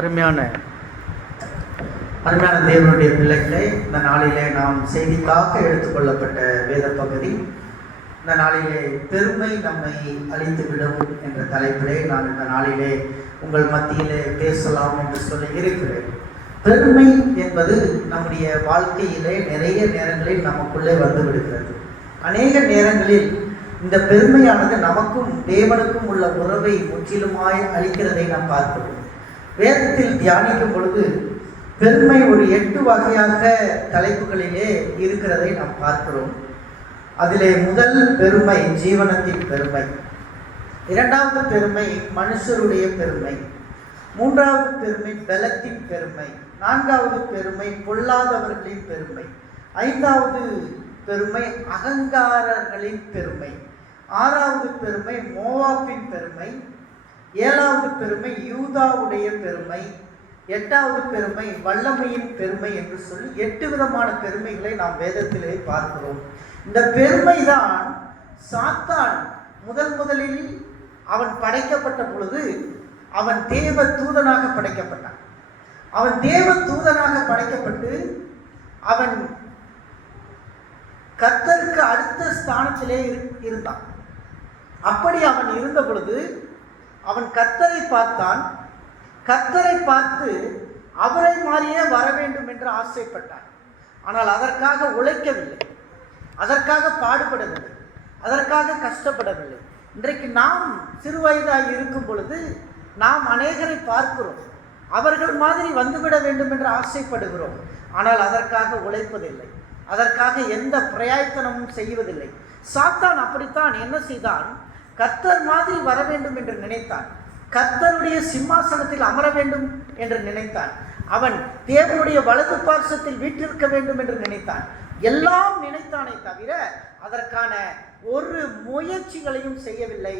அருமையான தேவனுடைய பிள்ளைகளை, இந்த நாளிலே நாம் செய்திக்காக எடுத்துக்கொள்ளப்பட்ட வேத பகுதி, இந்த நாளிலே பெருமை நம்மை அழித்துவிடும் என்ற தலைப்பிலே நான் இந்த நாளிலே உங்கள் மத்தியிலே பேசலாம் என்று சொல்லி இருக்கிறேன். பெருமை என்பது நம்முடைய வாழ்க்கையிலே நிறைய நேரங்களில் நமக்குள்ளே வந்து விடுகிறது. அநேக நேரங்களில் இந்த பெருமையானது நமக்கும் தேவனுக்கும் உள்ள உறவை முற்றிலுமாய் அளிக்கிறதை நாம் பார்க்கிறோம். வேதத்தில் தியானிக்கும் பொழுது பெருமை ஒரு 8 வகையாக தலைப்புகளிலே இருக்கிறதை நாம் பார்க்கிறோம். அதிலே முதல் பெருமை ஜீவனத்தின் பெருமை, இரண்டாவது பெருமை மனுஷருடைய பெருமை, மூன்றாவது பெருமை பலத்தின் பெருமை, நான்காவது பெருமை பொல்லாதவர்களின் பெருமை, ஐந்தாவது பெருமை அகங்காரர்களின் பெருமை, ஆறாவது பெருமை மோவாபின் பெருமை, ஏழாவது பெருமை யூதாவுடைய பெருமை, எட்டாவது பெருமை வல்லமையின் பெருமை என்று சொல்லி 8 விதமான பெருமைகளை நாம் வேதத்திலே பார்க்கிறோம். இந்த பெருமை தான் சாத்தான் முதலில் அவன் படைக்கப்பட்ட பொழுது அவன் தேவ தூதனாக படைக்கப்பட்டான். அவன் தேவ தூதனாக படைக்கப்பட்டு அவன் கர்த்தருக்கு அடுத்த ஸ்தானத்திலே இருந்தான். அப்படி அவன் இருந்த பொழுது அவன் கர்த்தரை பார்த்தான். கர்த்தரை பார்த்து அவரை மாதிரியே வர வேண்டும் என்று ஆசைப்பட்டான். ஆனால் அதற்காக உழைக்கவில்லை, அதற்காக பாடுபடவில்லை, அதற்காக கஷ்டப்படவில்லை. இன்றைக்கு நாம் சிறுவயதாக இருக்கும் பொழுது நாம் அநேகரை பார்க்கிறோம், அவர்கள் மாதிரி வந்துவிட வேண்டும் என்று ஆசைப்படுகிறோம். ஆனால் அதற்காக உழைப்பதில்லை, அதற்காக எந்த பிரயத்தனமும் செய்வதில்லை. சாத்தான் அப்படித்தான் என்ன செய்தான்? கர்த்தர் மாதிரி வர வேண்டும் என்று நினைத்தான். கர்த்தருடைய சிம்மாசனத்தில் அமர வேண்டும் என்று நினைத்தான். அவன் தேவனுடைய வலது பார்சத்தில் வீற்றிருக்க வேண்டும் என்று நினைத்தான். எல்லாம் நினைத்தானே தவிர அதற்கான ஒரு முயற்சிகளையும் செய்யவில்லை.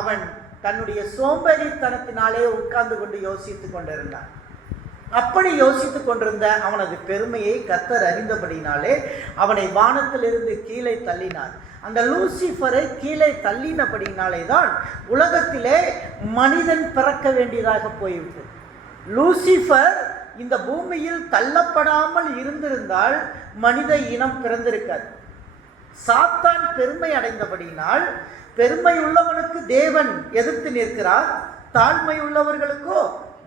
அவன் தன்னுடைய சோம்பேறித்தனத்தினாலே உட்கார்ந்து கொண்டு யோசித்துக் கொண்டிருந்தான். அப்படி யோசித்துக் கொண்டிருந்த அவனது பெருமையை கர்த்தர் அறிந்தபடினாலே அவனை வானத்திலிருந்து கீழே தள்ளினார். அந்த லூசிஃபரை கீழே தள்ளினபடினாலே தான் உலகத்திலே மனிதன் பிறக்க வேண்டியதாக போய்விட்டது. லூசிஃபர் இந்த பூமியில் தள்ளப்படாமல் இருந்திருந்தால் மனித இனம் பிறந்திருக்காது. சாத்தான் பெருமை அடைந்தபடினால் பெருமை உள்ளவனுக்கு தேவன் எதிர்த்து நிற்கிறார், தாழ்மை உள்ளவர்களுக்கோ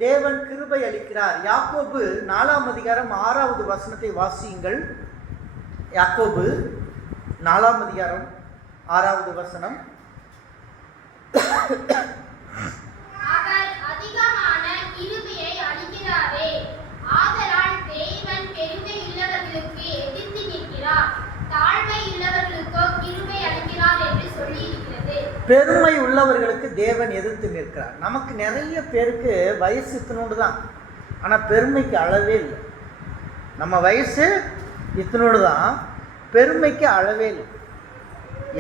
தேவன் கிருபை அளிக்கிறார். யாக்கோபு 4ஆம் அதிகாரம் 6வது வசனத்தை வாசியுங்கள். யாக்கோபு 4ஆம் அதிகாரம் 6வது வசனம். அதிகமான கிருபையை அளிக்கிறாரே, ஆதலால் தேவன் பெருமை உள்ளவர்களுக்கு எதிர்த்து நிற்கிறார், தாழ்மை உள்ளவர்களுக்கோ கிருபை அளிக்கிறார் என்று சொல்லி இருக்கிறது. பெருமை உள்ளவர்களுக்கு தேவன் எதிர்த்து நிற்கிறார். நமக்கு நிறைய பேருக்கு வயசு இத்தனோடு தான், ஆனால் பெருமைக்கு அளவே இல்லை. நம்ம வயசு இத்தனோடு தான், பெருமைக்கு அளவே இல்லை.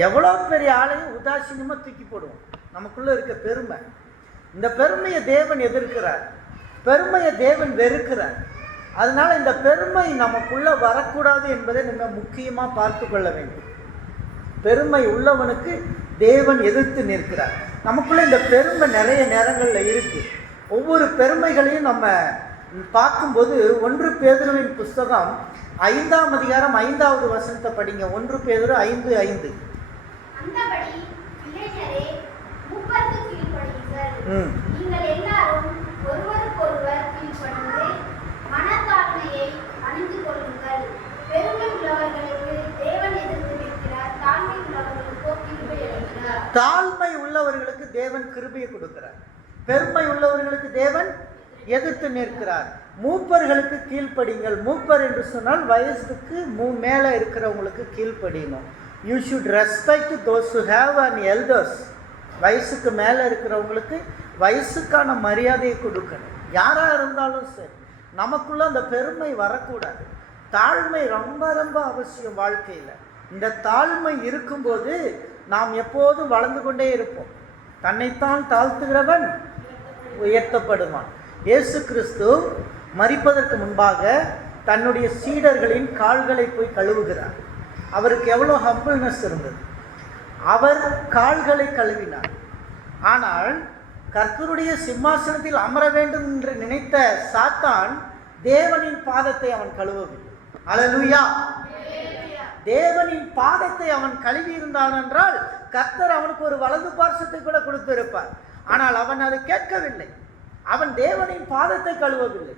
எவ்வளோ பெரிய ஆளையும் உதாசீனமாக தூக்கி போடுவோம். நமக்குள்ளே இருக்க பெருமை, இந்த பெருமையை தேவன் எதிர்க்கிறார், பெருமையை தேவன் வெறுக்கிறார். அதனால் இந்த பெருமை நமக்குள்ளே வரக்கூடாது என்பதை நம்ம முக்கியமாக பார்த்து கொள்ள வேண்டும். பெருமை உள்ளவனுக்கு தேவன் எதிர்த்து நிற்கிறார். நமக்குள்ளே இந்த பெருமை நிறைய நேரங்களில் இருக்குது. ஒவ்வொரு பெருமைகளையும் நம்ம பார்க்கும்போது 1 பேதுருவின் புஸ்தகம் 5ஆம் அதிகாரம் 5வது வசனத்தை படிங்க. 1 பேதுரு 5:5. அந்தபடி இளைஞரே, மூப்பருக்கு கீழ்ப்படியுங்கள். நீங்கள் எல்லாரும் ஒருவருக்கொருவர் கீழ்ப்படிந்து மனத்தாழ்மையை அணிந்து கொள்ளுங்கள். பெருமை உள்ளவர்களுக்கு தேவன் எதிர்த்து நிற்கிறார், தாழ்மை உள்ளவர்களுக்கோ கிருபை அளிக்கிறார். தாழ்மை உள்ளவர்களுக்கு தேவன் கிருபையை கொடுக்கிறார், பெருமை உள்ளவர்களுக்கு தேவன் எதிர்த்து நிற்கிறார். மூப்பர்களுக்கு கீழ்ப்படிங்கள். மூப்பர் என்று சொன்னால் வயசுக்கு மேலே இருக்கிறவங்களுக்கு கீழ்ப்படியணும். You should respect those who have an elders. வயசுக்கு மேலே இருக்கிறவங்களுக்கு வயசுக்கான மரியாதையை கொடுக்கணும். யாராக இருந்தாலும் சரி, நமக்குள்ள அந்த பெருமை வரக்கூடாது. தாழ்மை ரொம்ப ரொம்ப அவசியம் வாழ்க்கையில். இந்த தாழ்மை இருக்கும்போது நாம் எப்போதும் வளர்ந்து கொண்டே இருப்போம். தன்னைத்தான் தாழ்த்துகிறவன் உயர்த்தப்படுவான். இயேசு கிறிஸ்து மரிப்பதற்கு முன்பாக தன்னுடைய சீடர்களின் கால்களை போய் கழுவுகிறார். அவருக்கு எவ்வளோ ஹம்பிள்னஸ் இருந்தது. அவர் கால்களை கழுவினார். ஆனால் கர்த்தருடைய சிம்மாசனத்தில் அமர வேண்டும் என்று நினைத்த சாத்தான் தேவனின் பாதத்தை அவன் கழுவவில்லை. அல்லேலூயா. தேவனின் பாதத்தை அவன் கழுவி இருந்தான் என்றால் கர்த்தர் அவனுக்கு ஒரு வலது பார்சத்தை கூட கொடுத்திருப்பார். ஆனால் அவன் அதை கேட்கவில்லை. அவன் தேவனின் பாதத்தை கழுவவில்லை.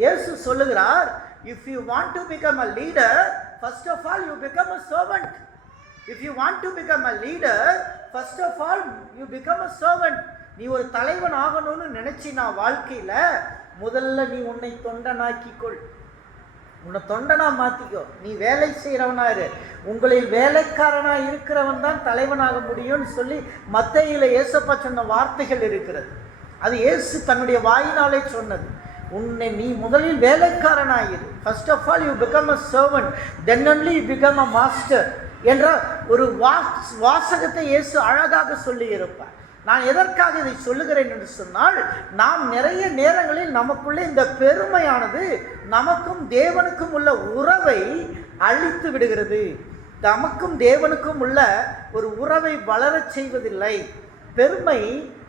இயேசு சொல்லுகிறார், if you want to become a leader, first of all you become a servant. If you want to become a leader, first of all you become a servant. நீ ஒரு தலைவன் ஆகணும்னு நினைச்சினா வாழ்க்கையில முதல்ல நீ உன்னை தொண்டனாக்கிக்கொள். உன்னை தொண்டனா மாத்திக்கோ. நீ வேலை செய்யறவனா இரு. உங்களில் வேலைக்காரனா இருக்கிறவன் தான் தலைவனாக முடியும்னு சொல்லி மத்தேயுல இயேசப்பா சொன்ன வார்த்தைகள் இருக்கிறது. அது இயேசு தன்னுடைய வாயினாலே சொன்னது. உன்னை நீ முதலில் வேலைக்காரனாயிரு. First of all you become a servant, then only you become a master என்ற ஒரு வாசகத்தை இயேசு அழகாக சொல்லி இருப்பார். நான் எதற்காக இதை சொல்லுகிறேன் என்று சொன்னால், நாம் நிறைய நேரங்களில் நமக்குள்ளே இந்த பெருமையானது நமக்கும் தேவனுக்கும் உள்ள உறவை அழித்து விடுகிறது. நமக்கும் தேவனுக்கும் உள்ள ஒரு உறவை வளரச் செய்வதில்லை. பெருமை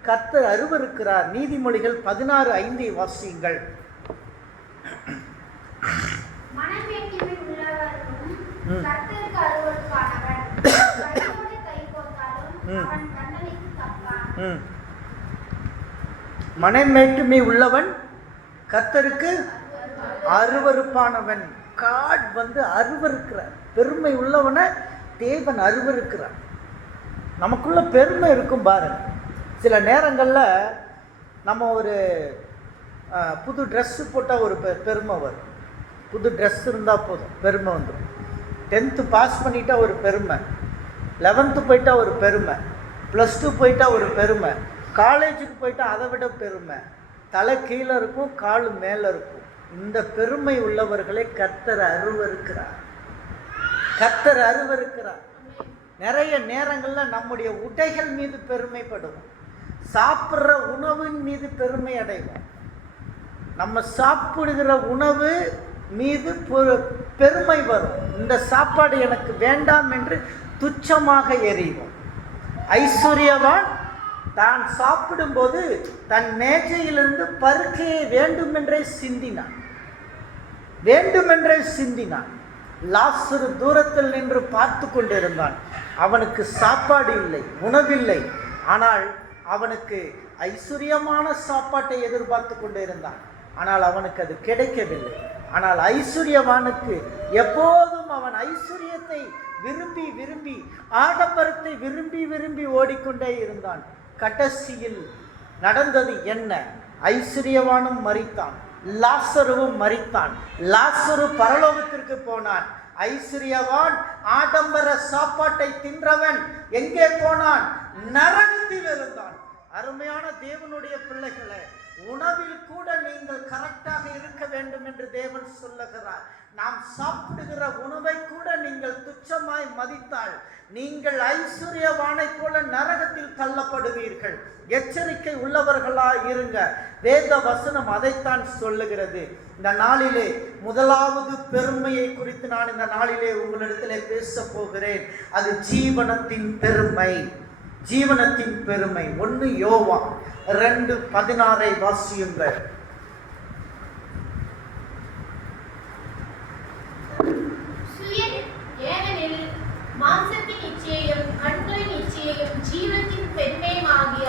கர்த்தர் அருவருக்கிறார். நீதிமொழிகள் 16:5 வாசியுங்கள். மனமேட்டுமை உள்ளவன் கர்த்தருக்கு அருவருப்பானவன். காட் அருவருக்கிறார். பெருமை உள்ளவனை தேவன் அருவருக்கிறார். நமக்குள்ள பெருமை இருக்கும் பாருங்க. சில நேரங்களில் நம்ம ஒரு புது ட்ரெஸ்ஸு போட்டால் ஒரு பெருமை வரும். புது ட்ரெஸ் இருந்தால் போதும், பெருமை வந்துடும். 10th பாஸ் பண்ணிட்டா ஒரு பெருமை, 11th போயிட்டா ஒரு பெருமை, +2 போயிட்டா ஒரு பெருமை, காலேஜுக்கு போயிட்டா அதை விட பெருமை. தலை கீழே இருக்கும், கால் மேலே இருக்கும். இந்த பெருமை உள்ளவர்களை கர்த்தர் அருவருக்கிறார். கர்த்தர் அருவருக்கிறார். நிறைய நேரங்களில் நம்முடைய உடைகள் மீது பெருமைப்படுவோம். சாப்பிட்ற உணவின் மீது பெருமை அடைவோம். நம்ம சாப்பிடுகிற உணவு மீது பெருமை வரும். இந்த சாப்பாடு எனக்கு வேண்டாம் என்று துச்சமாக எறிவோம். ஐஸ்வர்யவான் தான் சாப்பிடும்போது தன் மேஜையிலிருந்து பருக்கையை வேண்டுமென்றே சிந்தினான். லாசரு தூரத்தில் நின்று பார்த்து கொண்டிருந்தான். அவனுக்கு சாப்பாடு இல்லை, உணவில்லை. ஆனால் அவனுக்கு ஐஸ்வர்யமான சாப்பாட்டை எதிர்பார்த்து கொண்டு இருந்தான். ஆனால் அவனுக்கு அது கிடைக்கவில்லை. ஆனால் ஐஸ்வர்யவானுக்கு எப்போதும் அவன் ஐஸ்வர்யத்தை விரும்பி விரும்பி, ஆடம்பரத்தை விரும்பி விரும்பி ஓடிக்கொண்டே இருந்தான். கடைசியில் நடந்தது என்ன? ஐஸ்வர்யவானும் மரித்தான், லாசருவும் மரித்தான். லாசரு பரலோகத்திற்கு போனான். ஐஸ்வர்யவான் ஆடம்பர சாப்பாட்டை தின்றவன் எங்கே போனான்? நரகத்தில் இருந்தான். அருமையான தேவனுடைய பிள்ளைகளே, உணவில் கூட நீங்கள் கரெக்டாக இருக்க வேண்டும் என்று தேவன் சொல்லுகிறார். நாம் சாப்பிடுகிற உணவை கூட நீங்கள் துச்சமாய் மதித்தால் நீங்கள் ஐஸ்வர்யவானை போல நரகத்தில் தள்ளப்படுவீர்கள். எச்சரிக்கை உள்ளவர்களாய் இருங்க. வேத வசனம் அதைத்தான் சொல்லுகிறது. இந்த நாளிலே முதலாவது பெருமையை குறித்து நான் இந்த நாளிலே உங்களிடத்திலே பேச போகிறேன். அது ஜீவனத்தின் பெருமை. ஜீவனத்தின் பெருமை. 1 யோவான் 2:16 வாசியுங்கள். ஏனெனில் மாம்சத்தின் இச்சையையும் கண்களின் இச்சையையும் ஜீவனத்தின் பெருமையுமாகிய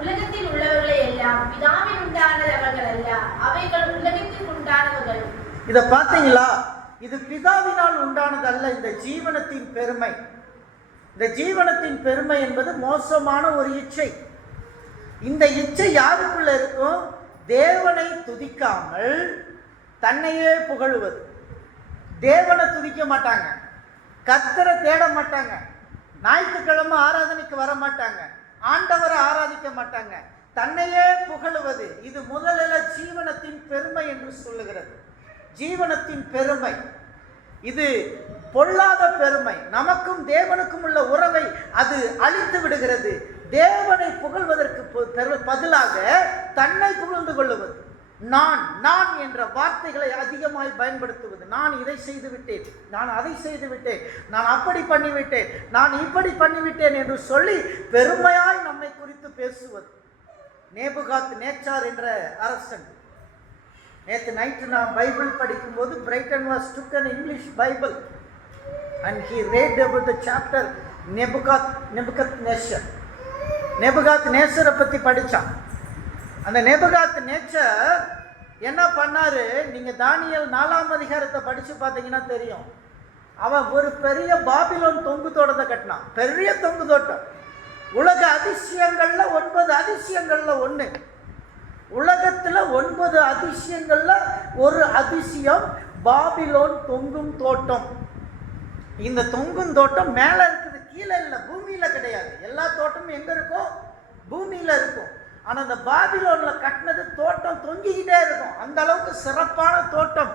உலகத்தில் உள்ளவர்களை எல்லாம் பிதாவின் உண்டானவர்கள் அல்ல, அவைகள் உலகத்தில் உண்டானவர்கள். இதை பார்த்தீங்களா? இது பிதாவினால் உண்டானதல்ல. இந்த ஜீவனத்தின் பெருமை, இந்த ஜீவனத்தின் பெருமை என்பது மோசமான ஒரு இச்சை. இந்த இச்சை யாருக்குள்ள இருக்கும்? தேவனை துதிக்காமல் தன்னையே புகழுவது. தேவனை துதிக்க மாட்டாங்க, கர்த்தரை தேட மாட்டாங்க, ஞாயிற்றுக்கிழமை ஆராதனைக்கு வர மாட்டாங்க, ஆண்டவரை ஆராதிக்க மாட்டாங்க, தன்னையே புகழுவது. இது முதலில் ஜீவனத்தின் பெருமை என்று சொல்லுகிறது. ஜீவனத்தின் பெருமை இது பொல்லாத பெருமை. நமக்கும் தேவனுக்கும் உள்ள உறவை அது அழித்து விடுகிறது. தேவனை புகழ்வதற்கு பதிலாக தன்னை புகழ்ந்து கொள்ளுவது, நான் என்ற வார்த்தைகளை அதிகமாய் பயன்படுத்துவது. நான் இதை செய்து விட்டேன், நான் அதை செய்து விட்டேன், நான் அப்படி பண்ணிவிட்டேன், நான் இப்படி பண்ணிவிட்டேன் என்று சொல்லி பெருமையாய் நம்மை குறித்து பேசுவது. நேபுகாத் நேச்சார் என்ற அரசன். நேற்று நைட்டு நான் பைபிள் படிக்கும்போது Brayton was took an English Bible and he read about the chapter Nebuchadnezzar. நேபுகாத் நேச்சரை பற்றி படித்தான். அந்த நேபுகாத் நேச்சர் என்ன பண்ணாரு, நீங்கள் தானியேல் 4ஆம் அதிகாரத்தை படித்து பார்த்தீங்கன்னா தெரியும். அவன் ஒரு பெரிய பாபிலோன் தொங்கு தோட்டத்தை கட்டினான். பெரிய தொங்கு தோட்டம். உலக அதிசயங்கள்ல 9 அதிசயங்கள்ல ஒன்று. உலகத்தில் 9 அதிசயங்கள்ல ஒரு அதிசயம் பாபிலோன் தொங்கும் தோட்டம். இந்த தொங்கும் தோட்டம் மேலே இருக்குது, கீழே இல்லை, பூமியில் கிடையாது. எல்லா தோட்டமும் எங்கே இருக்கும்? பூமியில் இருக்கும். ஆனால் அந்த பாபிலோனில் கட்டினது தோட்டம் தொங்கிக்கிட்டே இருக்கும். அந்த அளவுக்கு சிறப்பான தோட்டம்,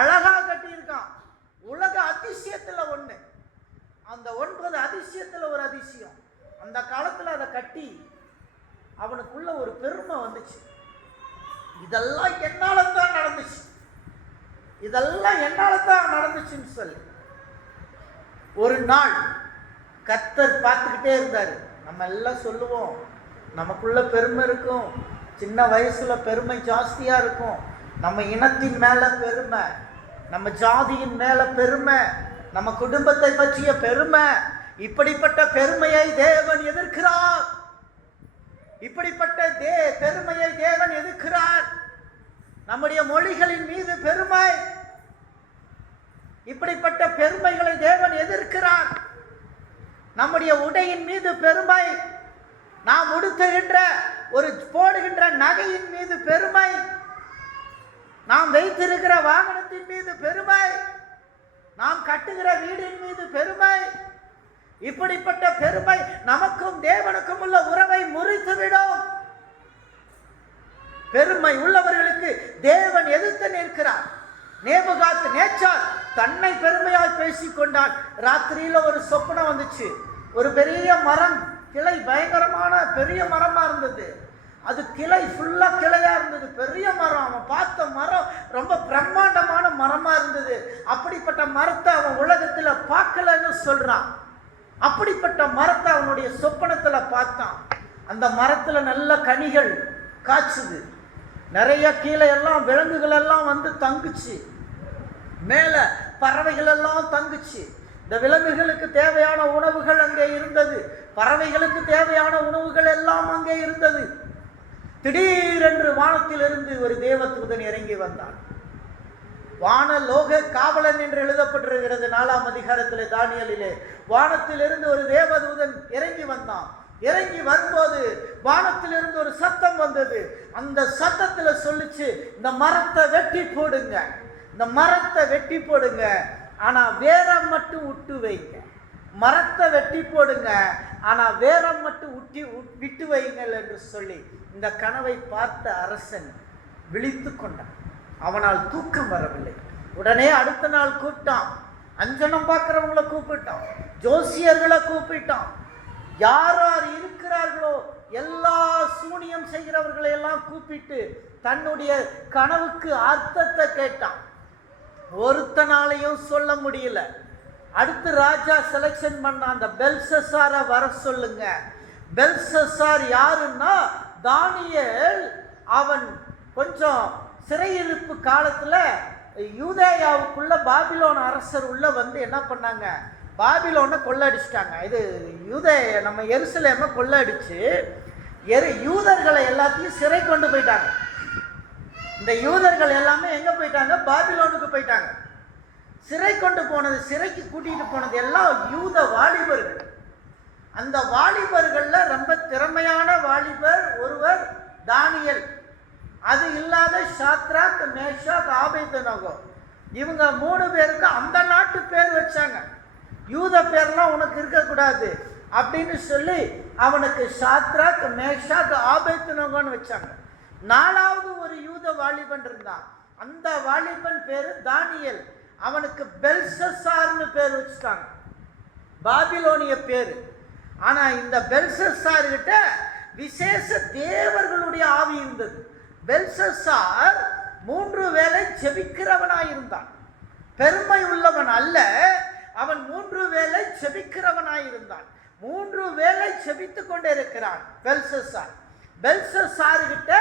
அழகாக கட்டியிருக்கான். உலக அதிசயத்தில் ஒன்று. அந்த 9 அதிசயத்தில் ஒரு அதிசயம். அந்த காலத்தில் அதை கட்டி அவனுக்குள்ள ஒரு பெருமை வந்துச்சு. இதெல்லாம் என்னால தான் நடந்துச்சு, இதெல்லாம் என்னால தான் நடந்துச்சுன்னு சொல்லி ஒரு நாள் கர்த்தர் பார்த்துக்கிட்டே இருந்தார். நம்ம எல்லாம் சொல்லுவோம், நமக்குள்ள பெருமை இருக்கும், சின்ன வயசுல பெருமை ஜாஸ்தியாக இருக்கும். நம்ம இனத்தின் மேலே பெருமை, நம்ம ஜாதியின் மேலே பெருமை, நம்ம குடும்பத்தை பற்றிய பெருமை. இப்படிப்பட்ட பெருமையை தேவன் எதிர்க்கிறார். இப்படிப்பட்ட பெருமையை தேவன் எதிர்க்கிறார். நம்முடைய மொழிகளின் மீது பெருமை, இப்படிப்பட்ட பெருமைகளை தேவன் எதிர்க்கிறார். நம்முடைய உடையின் மீது பெருமை, நாம் உடுத்துகின்ற போடுகின்ற நகையின் மீது பெருமை, நாம் வைத்திருக்கிற வாகனத்தின் மீது பெருமை, நாம் கட்டுகிற வீடின் மீது பெருமை. இப்படிப்பட்ட பெருமை நமக்கும் தேவனுக்கும் உள்ள உறவை முறித்துவிடும். பெருமை உள்ளவர்களுக்கு தேவன் எதிர்த்து நிற்கிறார். நேபுகாத் நேச்சார் தன்னை பெருமையால் பேசிக்கொண்டான். ராத்திரியில ஒரு சொப்பனம் வந்துச்சு. ஒரு பெரிய மரம், கிளை பயங்கரமான பெரிய மரமா இருந்தது. அது கிளை ஃபுல்லா கிளையா இருந்தது, பெரிய மரம். அவன் பார்த்த மரம் ரொம்ப பிரம்மாண்டமான மரமா இருந்தது. அப்படிப்பட்ட மரத்தை அவன் உலகத்துல பார்க்கலன்னு சொல்றான். அப்படிப்பட்ட மரத்தை அவனுடைய சொப்பனத்துல பார்த்தான். அந்த மரத்துல நல்ல கனிகள் காய்ச்சுது, நிறைய கீழே எல்லாம் விலங்குகள் எல்லாம் வந்து தங்குச்சு, மேல பறவைகள் எல்லாம் தங்குச்சு. இந்த விலங்குகளுக்கு தேவையான உணவுகள் அங்கே இருந்தது, பறவைகளுக்கு தேவையான உணவுகள் எல்லாம் அங்கே இருந்தது. திடீரென்று வானத்திலிருந்து ஒரு தேவதூதன் இறங்கி வந்தான். வானலோக காவலன் என்று எழுதப்பட்டிருக்கிறது 4ஆம் அதிகாரத்திலே தானியேலிலே. வானத்திலிருந்து ஒரு தேவதூதன் இறங்கி வந்தான். இறங்கி வரும்போது வானத்திலிருந்து ஒரு சத்தம் வந்தது. அந்த சத்தத்துல சொல்லுச்சு, இந்த மரத்தை வெட்டி போடுங்க, இந்த மரத்தை வெட்டி போடுங்க, ஆனா வேற மட்டும் விட்டு வைங்க. மரத்தை வெட்டி போடுங்க, ஆனா வேற மட்டும் விட்டு வைங்கள் என்று சொல்லி இந்த கனவை பார்த்த அரசன் விழித்து கொண்டான். அவனால் தூக்கம் வரவில்லை. உடனே அடுத்த நாள் கூப்பிட்டான். அஞ்சனம் பார்க்கிறவங்களை கூப்பிட்டான், ஜோசியர்களை கூப்பிட்டான். யார் யார் இருக்கிறார்களோ எல்லா சூனியம் செய்கிறவர்களை எல்லாம் கூப்பிட்டு தன்னுடைய கனவுக்கு அர்த்தத்தை கேட்டான். ஒருத்தனாலையும் சொல்ல முடியல. அடுத்து ராஜா செலக்ஷன் பண்ண அந்த பெல்சசாரை வர சொல்லுங்க. பெல்சசார் யாருன்னா தானியேல். அவன் கொஞ்சம் சிறையிருப்பு காலத்துல யூதேயாவுக்குள்ள பாபிலோன் அரசர் உள்ள வந்து என்ன பண்ணாங்க, பாபிலோனை கொள்ளடிச்சிட்டாங்க. இது நம்ம எருசலேமை கொள்ளடிச்சு யூதர்களை எல்லாத்தையும் சிறை கொண்டு போயிட்டாங்க. இந்த யூதர்கள் எல்லாமே எங்க போயிட்டாங்க? பாபிலோனுக்கு போயிட்டாங்க. சிறை கொண்டு போனது, சிறைக்கு கூட்டிட்டு போனது எல்லாம் யூத வாலிபர்கள். அந்த வாலிபர்கள்ல ரொம்ப திறமையான வாலிபர் ஒருவர் தானியேல். அது இல்லாத சாத்ராக், மேஷாக், ஆபேத்நேகோ, இவங்க 3 பேருக்கு அந்த நாட்டு பேர் வச்சாங்க. யூத பேர்லாம் உனக்கு இருக்கக்கூடாது அப்படின்னு சொல்லி அவனுக்கு சாத்ராக், மேஷாக், ஆபேத்நேகோன்னு வச்சாங்க. 4வது ஒரு யூத வாலிபன் இருந்தான். அந்த வாலிபன் பேரு தானியேல். அவனுக்கு பெல்சசார்னு பேர் வச்சுட்டாங்க, பாபிலோனிய பேரு. ஆனா இந்த பெல்சசார் கிட்ட விசேஷ தேவர்களுடைய ஆவி இருந்தது. பெல்சசார் 3 வேளை செபிக்கிறவனாயிருந்தான். பெருமை உள்ளவன் அல்ல, அவன் 3 வேளை செபிக்கிறவனாயிருந்தான். 3 வேளை செபித்து கொண்டே இருக்கிறான் பெல்சசார். பெல்ஷஸ்ஸார்கிட்ட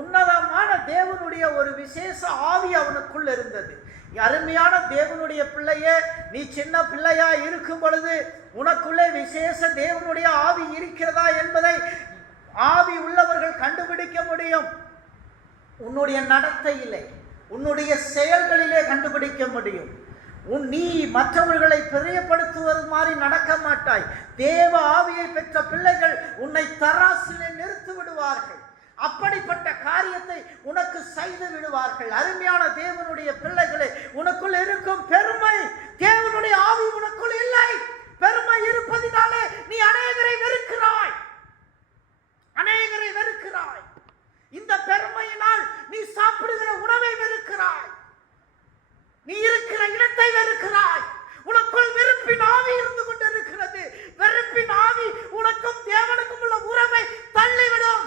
உன்னதமான தேவனுடைய ஒரு விசேஷ ஆவி அவனுக்குள் இருந்தது. அருமையான தேவனுடைய பிள்ளையே, நீ சின்ன பிள்ளையா இருக்கும் பொழுது உனக்குள்ளே விசேஷ தேவனுடைய ஆவி இருக்கிறதா என்பதை ஆவி உள்ளவர்கள் கண்டுபிடிக்க முடியும். உன்னுடைய நடத்தையிலே, உன்னுடைய செயல்களிலே கண்டுபிடிக்க முடியும். நீ மற்றவர்களை பிரியப்படுத்துவது மாதிரி நடக்க மாட்டாய். தேவ ஆவியை பெற்ற பிள்ளைகள் உன்னை தராசிலே நிறுத்தி விடுவார்கள். அப்படிப்பட்ட காரியத்தை உனக்கு செய்து விடுவார்கள். அருமையான தேவனுடைய பிள்ளைகளே, உனக்குள் இருக்கும் பெருமை, தேவனுடைய ஆவி உனக்குள் இல்லை. பெருமை இருப்பதினாலே நீ அநேகரை வெறுக்கிறாய், அநேகரை வெறுக்கிறாய். இந்த பெருமையினால் நீ சாப்பிடுகிற உணவை வெறுக்கிறாய், நீ இருக்கிற இடத்தை வெறுக்கிறாய். உனக்குள் வெறுப்பின் ஆவி இருந்து கொண்டிருக்கிறது. வெறுப்பின் ஆவி உனக்கும் தேவனுக்கும் உள்ள உறவை தள்ளிவிடும்.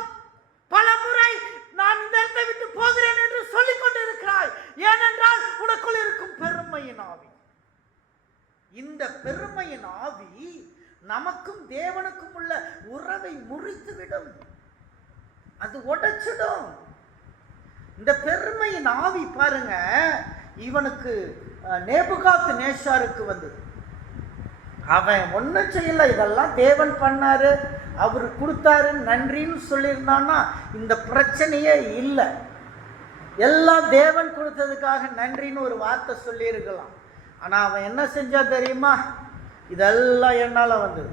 பல முறை நான் இந்த இடத்தை விட்டு போகிறேன் என்று சொல்லிக் கொண்டிருக்கிறாய். ஏனென்றால் உனக்குள் இருக்கும் பெருமையின் ஆவி. இந்த பெருமையின் ஆவி நமக்கும் தேவனுக்கும் உள்ள உறவை முறித்துவிடும், அது உடைச்சிடும். இந்த பெருமையின் ஆவி பாருங்க, இவனுக்கு நேபுகாத் நேஷாருக்கு வந்தது. அவன் ஒன்றும் செய்யல, இதெல்லாம் தேவன் பண்ணாரு, அவர் கொடுத்தாரு, நன்றின்னு சொல்லியிருந்தான்னா இந்த பிரச்சனையே இல்லை. எல்லாம் தேவன் கொடுத்ததுக்காக நன்றின்னு ஒரு வார்த்தை சொல்லியிருக்கலாம். ஆனால் அவன் என்ன செஞ்சா தெரியுமா? இதெல்லாம் என்னால் வந்தது,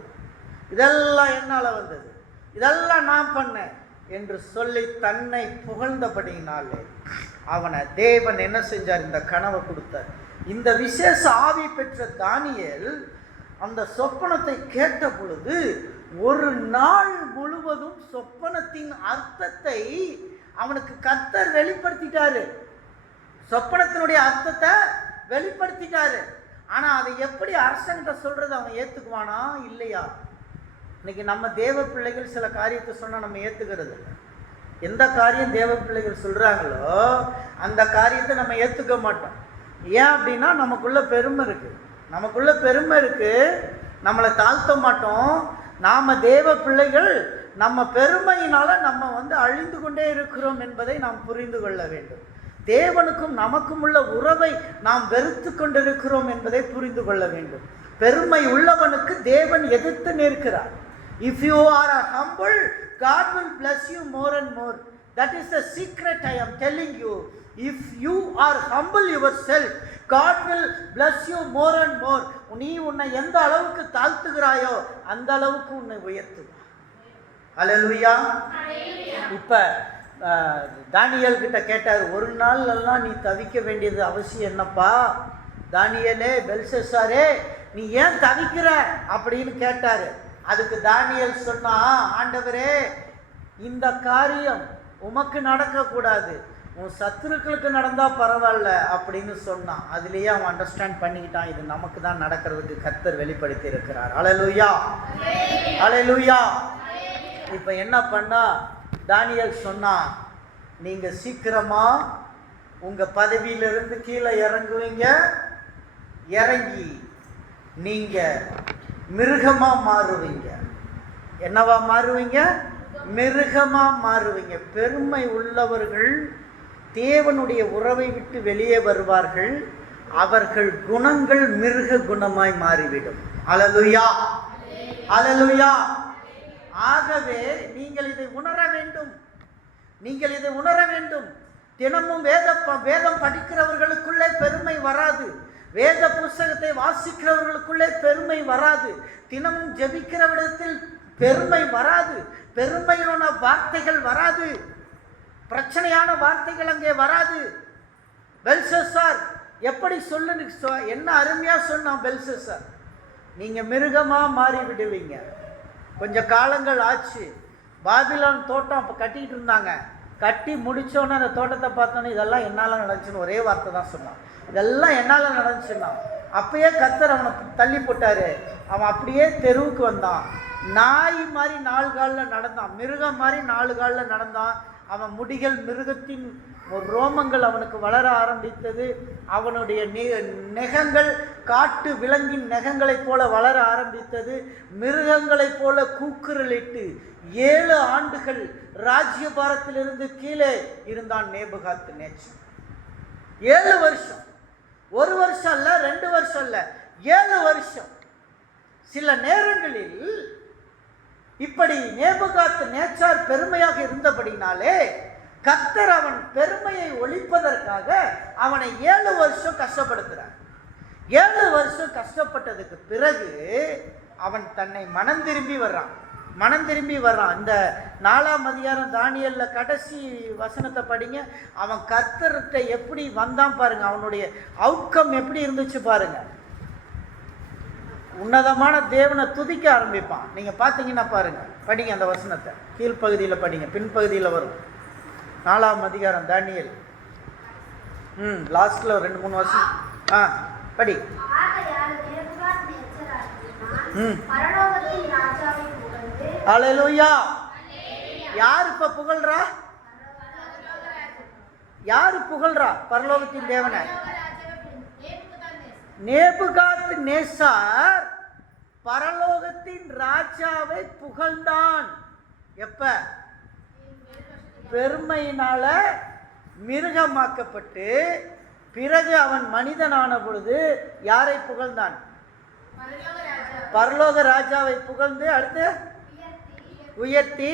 இதெல்லாம் என்னால் வந்தது, இதெல்லாம் நான் பண்ணேன் என்று சொல்லி தன்னை புகழ்ந்தபடியினாலே அவனை தேவன் என்ன செஞ்சார்? இந்த கனவை கொடுத்தார். இந்த விசேஷ ஆவி பெற்ற தானியேல் அந்த சொப்பனத்தை கேட்ட பொழுது ஒரு நாள் முழுவதும் சொப்பனத்தின் அர்த்தத்தை அவனுக்கு கர்த்தர் வெளிப்படுத்திட்டாரு. சொப்பனத்தினுடைய அர்த்தத்தை வெளிப்படுத்திட்டாரு. ஆனா அதை எப்படி அரசன்கிட்ட சொல்றது? அவன் ஏத்துக்குவானா இல்லையா? இன்னைக்கு நம்ம தேவ பிள்ளைகள் சில காரியத்தை சொன்னா நம்ம ஏத்துக்கிறது. எந்த காரியம் தேவ பிள்ளைகள் சொல்றாங்களோ அந்த காரியத்தை நம்ம ஏத்துக்க மாட்டோம். ஏன் அப்படின்னா நமக்குள்ள பெருமை இருக்கு, நமக்குள்ள பெருமை இருக்கு, நம்மளை தாழ்த்த மாட்டோம். நாம தேவ பிள்ளைகள், நம்ம பெருமையினால நம்ம அழிந்து கொண்டே இருக்கிறோம் என்பதை நாம் புரிந்து கொள்ள வேண்டும். தேவனுக்கும் நமக்கும் உள்ள உறவை நாம் வெறுத்து கொண்டிருக்கிறோம் என்பதை புரிந்து கொள்ள வேண்டும். பெருமை உள்ளவனுக்கு தேவன் எதிர்த்து நிற்கிறார். If you are humble, God will bless you more and more. That is the secret I am telling you. If you are humble yourself, God will bless you more and more. நீ உன்னை எந்த அளவுக்கு தாழ்த்துகிறாயோ அந்த அளவுக்கு உன்னை உயர்த்துவார். ஹல்லேலூயா. இப்ப தானியேல் கிட்ட கேட்டார், ஒரு நாள் எல்லாம் நீ தவிக்க வேண்டியது அவசியம் என்னப்பா? தானியேலே, பெல்ஷஸ்ஸாரே, நீ ஏன் தவிக்கிற அப்படின்னு கேட்டாரு. அதுக்கு தானியேல் சொன்னா, ஆண்டவரே, இந்த காரியம் உமக்கு நடக்கக்கூடாது, உன் சத்துருக்களுக்கு நடந்தா பரவாயில்ல அப்படின்னு சொன்னான். அதுலேயே அவன் அண்டர்ஸ்டாண்ட் பண்ணிக்கிட்டான், இது நமக்கு தான் நடக்கிறதுக்கு கர்த்தர் வெளிப்படுத்தி இருக்கிறார். ஹல்லேலூயா, ஹல்லேலூயா. இப்போ என்ன பண்ணா? தானியேல் சொன்னா, நீங்க சீக்கிரமா உங்க பதவியிலிருந்து கீழே இறங்குவீங்க, இறங்கி நீங்க மிருகமா மாறுவீங்க. என்னவா மாறுவீங்க? மிருகமா மாறுவீங்க. பெருமை உள்ளவர்கள் தேவனுடைய உறவை விட்டு வெளியே வருவார்கள். அவர்கள் குணங்கள் மிருக குணமாய் மாறிவிடும். ஹல்லேலூயா, ஹல்லேலூயா. ஆகவே நீங்கள் இதை உணர வேண்டும், நீங்கள் இதை உணர வேண்டும். தினமும் வேதம் படிக்கிறவர்களுக்குள்ளே பெருமை வராது, வேத புஸ்தகத்தை வாசிக்கிறவர்களுக்குள்ளே பெருமை வராது, தினமும் ஜெபிக்கிறவிடத்தில் பெருமை வராது, பெருமையான வார்த்தைகள் வராது, பிரச்சனையான வார்த்தைகள் அங்கே வராது. பெல்ஷஸ்ஸார் எப்படி என்ன அருமையா சொன்னான் பெல்ஷஸ்ஸார், நீங்க மிருகமா மாறி விடுவீங்க. கொஞ்சம் காலங்கள் ஆச்சு, பாபிலோன் தோட்டம் அப்போ கட்டிக்கிட்டு இருந்தாங்க. கட்டி முடித்தோன்னே அந்த தோட்டத்தை பார்த்தோன்னே இதெல்லாம் என்னால் நடந்துச்சுன்னு ஒரே வார்த்தை தான் சொன்னான். இதெல்லாம் என்னால் நடந்துச்சுன்னா அப்பயே கர்த்தர் அவனை தள்ளி போட்டார். அவன் அப்படியே தெருவுக்கு வந்தான். நாய் மாதிரி 4 காலில் நடந்தான், மிருகம் மாதிரி 4 காலில் நடந்தான். அவன் முடிகள் மிருகத்தின் ரோமங்கள் அவனுக்கு வளர ஆரம்பித்தது. அவனுடைய நெகங்கள் காட்டு விலங்கின் நெகங்களைப் போல வளர ஆரம்பித்தது. மிருகங்களைப் போல கூக்குரலிட்டு 7 ஆண்டுகள் ராஜ்யபாரத்திலிருந்து கீழே இருந்தான் நேபுகாத் நேச்சார். 7 வருஷம், 1 வருஷம் அல்ல, 2 வருஷம் அல்ல, 7 வருஷம். சில நேரங்களில் இப்படி நேபுகாத் நேச்சார் பெருமையாக இருந்தபடினாலே கர்த்தர் அவன் பெருமையை ஒழிப்பதற்காக அவனை 7 வருஷம் கஷ்டப்படுத்துறார். 7 வருஷம் கஷ்டப்பட்டதுக்கு பிறகு அவன் தன்னை மனம் திரும்பி வர்றான். இந்த 4ஆம் அதிகாரம் தானியேல்ல கடைசி வசனத்தை படிங்க. அவன் கர்த்தர்கிட்ட எப்படி வந்தான் பாருங்க, அவனுடைய அவுட்கம் எப்படி இருந்துச்சு பாருங்க. உன்னதமான தேவனை துதிக்க ஆரம்பிப்பான். நீங்க பார்த்தீங்கன்னா பாருங்க, படிங்க அந்த வசனத்தை, கீழ்ப்பகுதியில் படிங்க, பின்பகுதியில் வரும். 4ஆம் அதிகாரம் தானியேல் லாஸ்ட்ல 2-3 வருஷம் படி. அல்லேலூயா. யார் இப்ப புகழ்றா? யாரு புகழ்றா பரலோகத்தின் தேவனை? நேபுகாத் நேச்சார் பரலோகத்தின் ராஜாவை புகழ்ந்தான். எப்ப? பெருமையினால மிருகமாக்கப்பட்டு பிறகு அவன் மனிதனான பொழுது யாரை புகழ்ந்தான்? பரலோக ராஜாவை புகழ்ந்து அடுத்து உயர்த்தி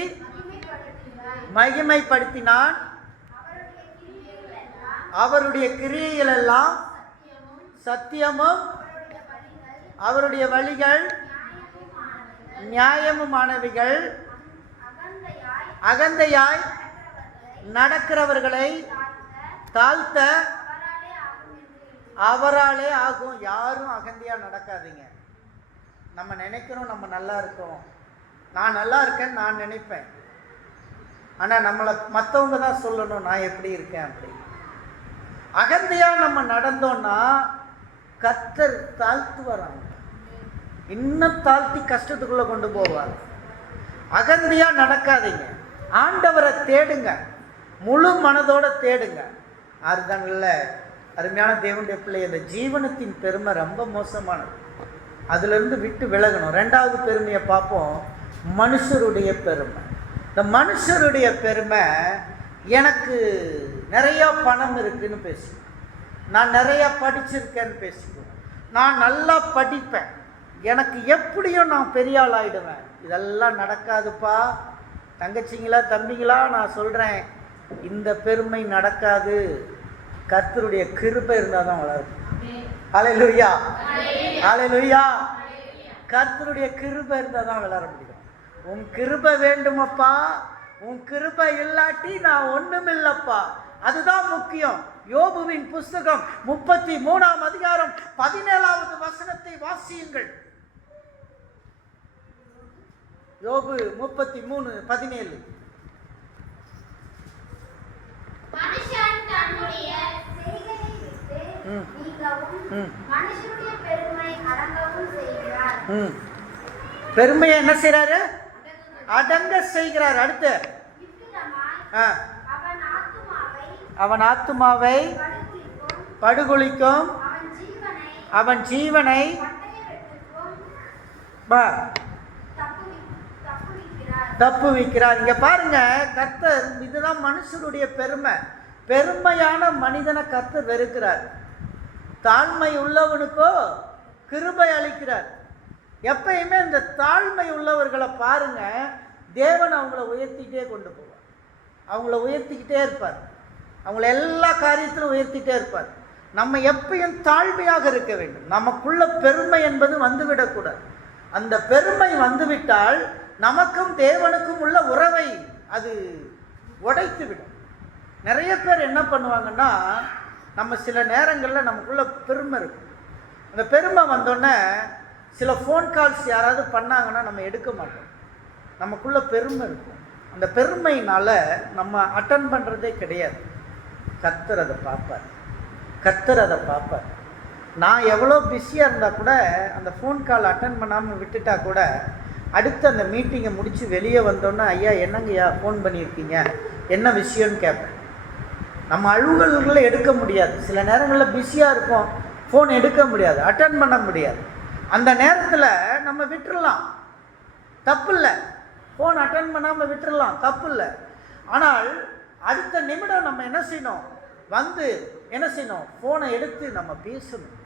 மகிமைப்படுத்தினான். அவருடைய கிரியைகள் எல்லாம் சத்தியமும் அவருடைய வழிகள் நியாயமுமானவைகள். அகந்தையாய் நடக்கிறவர்களை தாழ்த்த அவராலே ஆகும். யாரும் அகந்தையா நடக்காதீங்க. நம்ம நினைக்கிறோம் நம்ம நல்லா இருக்கோம், நான் நல்லா இருக்கேன்னு நான் நினைப்பேன். ஆனால் நம்மளை மற்றவங்க தான் சொல்லணும் நான் எப்படி இருக்கேன் அப்படி. அகந்தையாக நம்ம நடந்தோம்னா கர்த்தர் தாழ்த்து வராங்க, இன்னும் தாழ்த்தி கஷ்டத்துக்குள்ளே கொண்டு போவார். அகந்தையாக நடக்காதீங்க. ஆண்டவரை தேடுங்க, முழு மனதோட தேடுங்க. அதுதான்ல அருமையான தேவனுடைய பிள்ளை. அந்த ஜீவனத்தின் பெருமை ரொம்ப மோசமானது, அதிலிருந்து விட்டு விலகணும். 2வது பெருமையை பார்ப்போம், மனுஷருடைய பெருமை. இந்த மனுஷருடைய பெருமை, எனக்கு நிறையா பணம் இருக்குன்னு பேசுவேன், நான் நிறையா படிச்சிருக்கேன்னு பேசிக்குவேன், நான் நல்லா படிப்பேன், எனக்கு எப்படியும் நான் பெரிய ஆள் ஆகிடுவேன். இதெல்லாம் நடக்காதுப்பா தங்கச்சிங்களா தம்பிங்களா, நான் சொல்கிறேன், இந்த பெருமை நடக்காது. கர்த்தருடைய கிருபை இருந்தால் தான் வளரும். அல்லேலூயா, அல்லேலூயா. கர்த்தருடைய கிருபை இருந்தால் தான் வளர முடியும். உன் கிருபை வேண்டுமப்பா, உன் கிருபை இல்லாட்டி நான் ஒன்றும் இல்லைப்பா, அதுதான் முக்கியம். யோபுவின் புஸ்தகம் 33ஆம் அதிகாரம் 17வது வசனத்தை வாசியுங்கள். யோபு 33:17. மனுஷன் தன்னுடைய செய்கையை விட்டு நீங்கவும் மனுஷனுடைய பெருமை அடங்கவும் செய்கிறார். பெருமையை என்ன செய்றாரு? அடங்க செய்கிறார். அடுத்து அவன் ஆத்துமாவை படுகொலிக்கும், அவன் ஜீவனை தப்புவிக்கிறார். இங்க பாருங்க, கர்த்தர், இதுதான் மனுஷனுடைய பெருமை. பெருமையான மனிதனை கர்த்தர் வெறுக்கிறார். தாழ்மை உள்ளவனுக்கோ கிருபை அளிக்கிறார். எப்பயுமே இந்த தாழ்மை உள்ளவர்களை பாருங்க, தேவன் அவங்கள உயர்த்திக்கிட்டே கொண்டு போவார். அவங்கள உயர்த்திக்கிட்டே இருப்பார், அவங்கள எல்லா காரியத்திலும் உயர்த்திக்கிட்டே இருப்பார். நம்ம எப்பயும் தாழ்மையாக இருக்க வேண்டும். நமக்குள்ள பெருமை என்பது வந்துவிடக்கூடாது. அந்த பெருமை வந்துவிட்டால் நமக்கும் தேவனுக்கும் உள்ள உறவை அது உடைத்து விடும். நிறைய பேர் என்ன பண்ணுவாங்கன்னா, நம்ம சில நேரங்களில் நமக்குள்ள பெருமை இருக்கும். அந்த பெருமை வந்தோடனே சில ஃபோன் கால்ஸ் யாராவது பண்ணாங்கன்னா நம்ம எடுக்க மாட்டோம். நமக்குள்ள பெருமை இருக்கும். அந்த பெருமையினால் நம்ம அட்டன் பண்ணுறதே கிடையாது. கர்த்தர் அதை பார்ப்பார், கர்த்தர் அதை பார்ப்பார். நான் எவ்வளோ பிஸியாக இருந்தால் கூட அந்த ஃபோன் கால் அட்டன் பண்ணாமல் விட்டுட்டா கூட அடுத்து அந்த மீட்டிங்கை முடித்து வெளியே வந்தோன்னே, ஐயா என்னங்கய்யா ஃபோன் பண்ணியிருக்கீங்க, என்ன விஷயம்னு கேட்பேன். நம்ம அலுவல்களை எடுக்க முடியாது, சில நேரங்களில் பிஸியாக இருக்கும், ஃபோன் எடுக்க முடியாது, அட்டன் பண்ண முடியாது. அந்த நேரத்தில் நம்ம விட்டுறலாம், தப்பு இல்லை. ஃபோன் அட்டன் பண்ணாமல் விட்டுறலாம், தப்பு இல்லை. ஆனால் அடுத்த நிமிடம் நம்ம என்ன செய்யணும், வந்து என்ன செய்யணும், ஃபோனை எடுத்து நம்ம பேசணும்.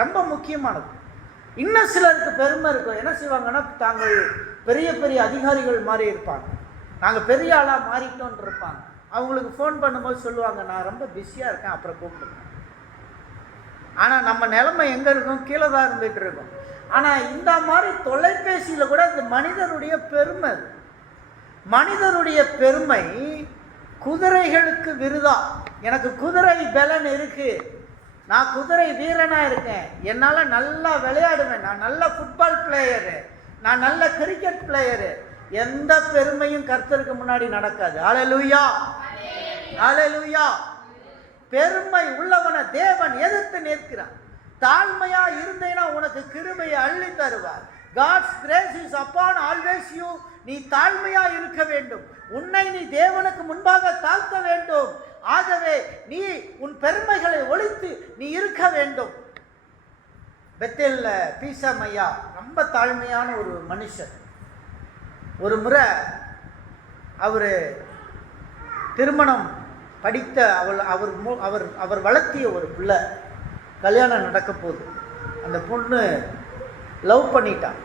ரொம்ப முக்கியமானது. இன்னும் சிலருக்கு பெருமை இருக்கும், என்ன செய்வாங்கன்னா, தாங்கள் பெரிய பெரிய அதிகாரிகள் மாதிரி இருப்பாங்க, நாங்கள் பெரிய ஆளாக மாறிட்டோன்னு இருப்பாங்க. அவங்களுக்கு ஃபோன் பண்ணும்போது சொல்லுவாங்க, நான் ரொம்ப பிஸியாக இருக்கேன், அப்புறம் கூப்பிடுங்க. ஆனால் நம்ம நிலைமை எங்கே இருக்கும், கீழே தான் இருந்துகிட்டு இருக்கும். ஆனால் இந்த மாதிரி தொலைபேசியில் கூட அது மனிதனுடைய பெருமை. மனிதனுடைய பெருமை குதிரைகளுக்கு விருதா. எனக்கு குதிரை பலன் இருக்கு, நான் குதிரை வீரனாக இருக்கேன், என்னால் நல்லா விளையாடுவேன், நான் நல்ல ஃபுட்பால் பிளேயரு, நான் நல்ல கிரிக்கெட் பிளேயரு. எந்த பெருமையும் கர்த்தருக்கு முன்னாடி நடக்காது. ஹல்லேலூயா, ஹல்லேலூயா. பெருமை உள்ளவனை தேவன் எதிர்த்து நிற்கிறான். தாழ்மையா இருந்தேனா உனக்கு கிருபையை அள்ளி தருவார். God's grace is upon always you. நீ தாழ்மையா இருக்க வேண்டும், உன்னை நீ தேவனுக்கு முன்பாக தாழ்த்த வேண்டும். ஆகவே நீ உன் பெருமைகளை ஒழித்து நீ இருக்க வேண்டும். பெத்தேல்ல பீசா மையா ரொம்ப தாழ்மையான ஒரு மனுஷன். ஒரு முறை அவர் திருமணம் படித்த அவர் வளர்த்திய ஒரு பிள்ளை கல்யாணம் நடக்க போகுது. அந்த பொண்ணு லவ் பண்ணிட்டான்.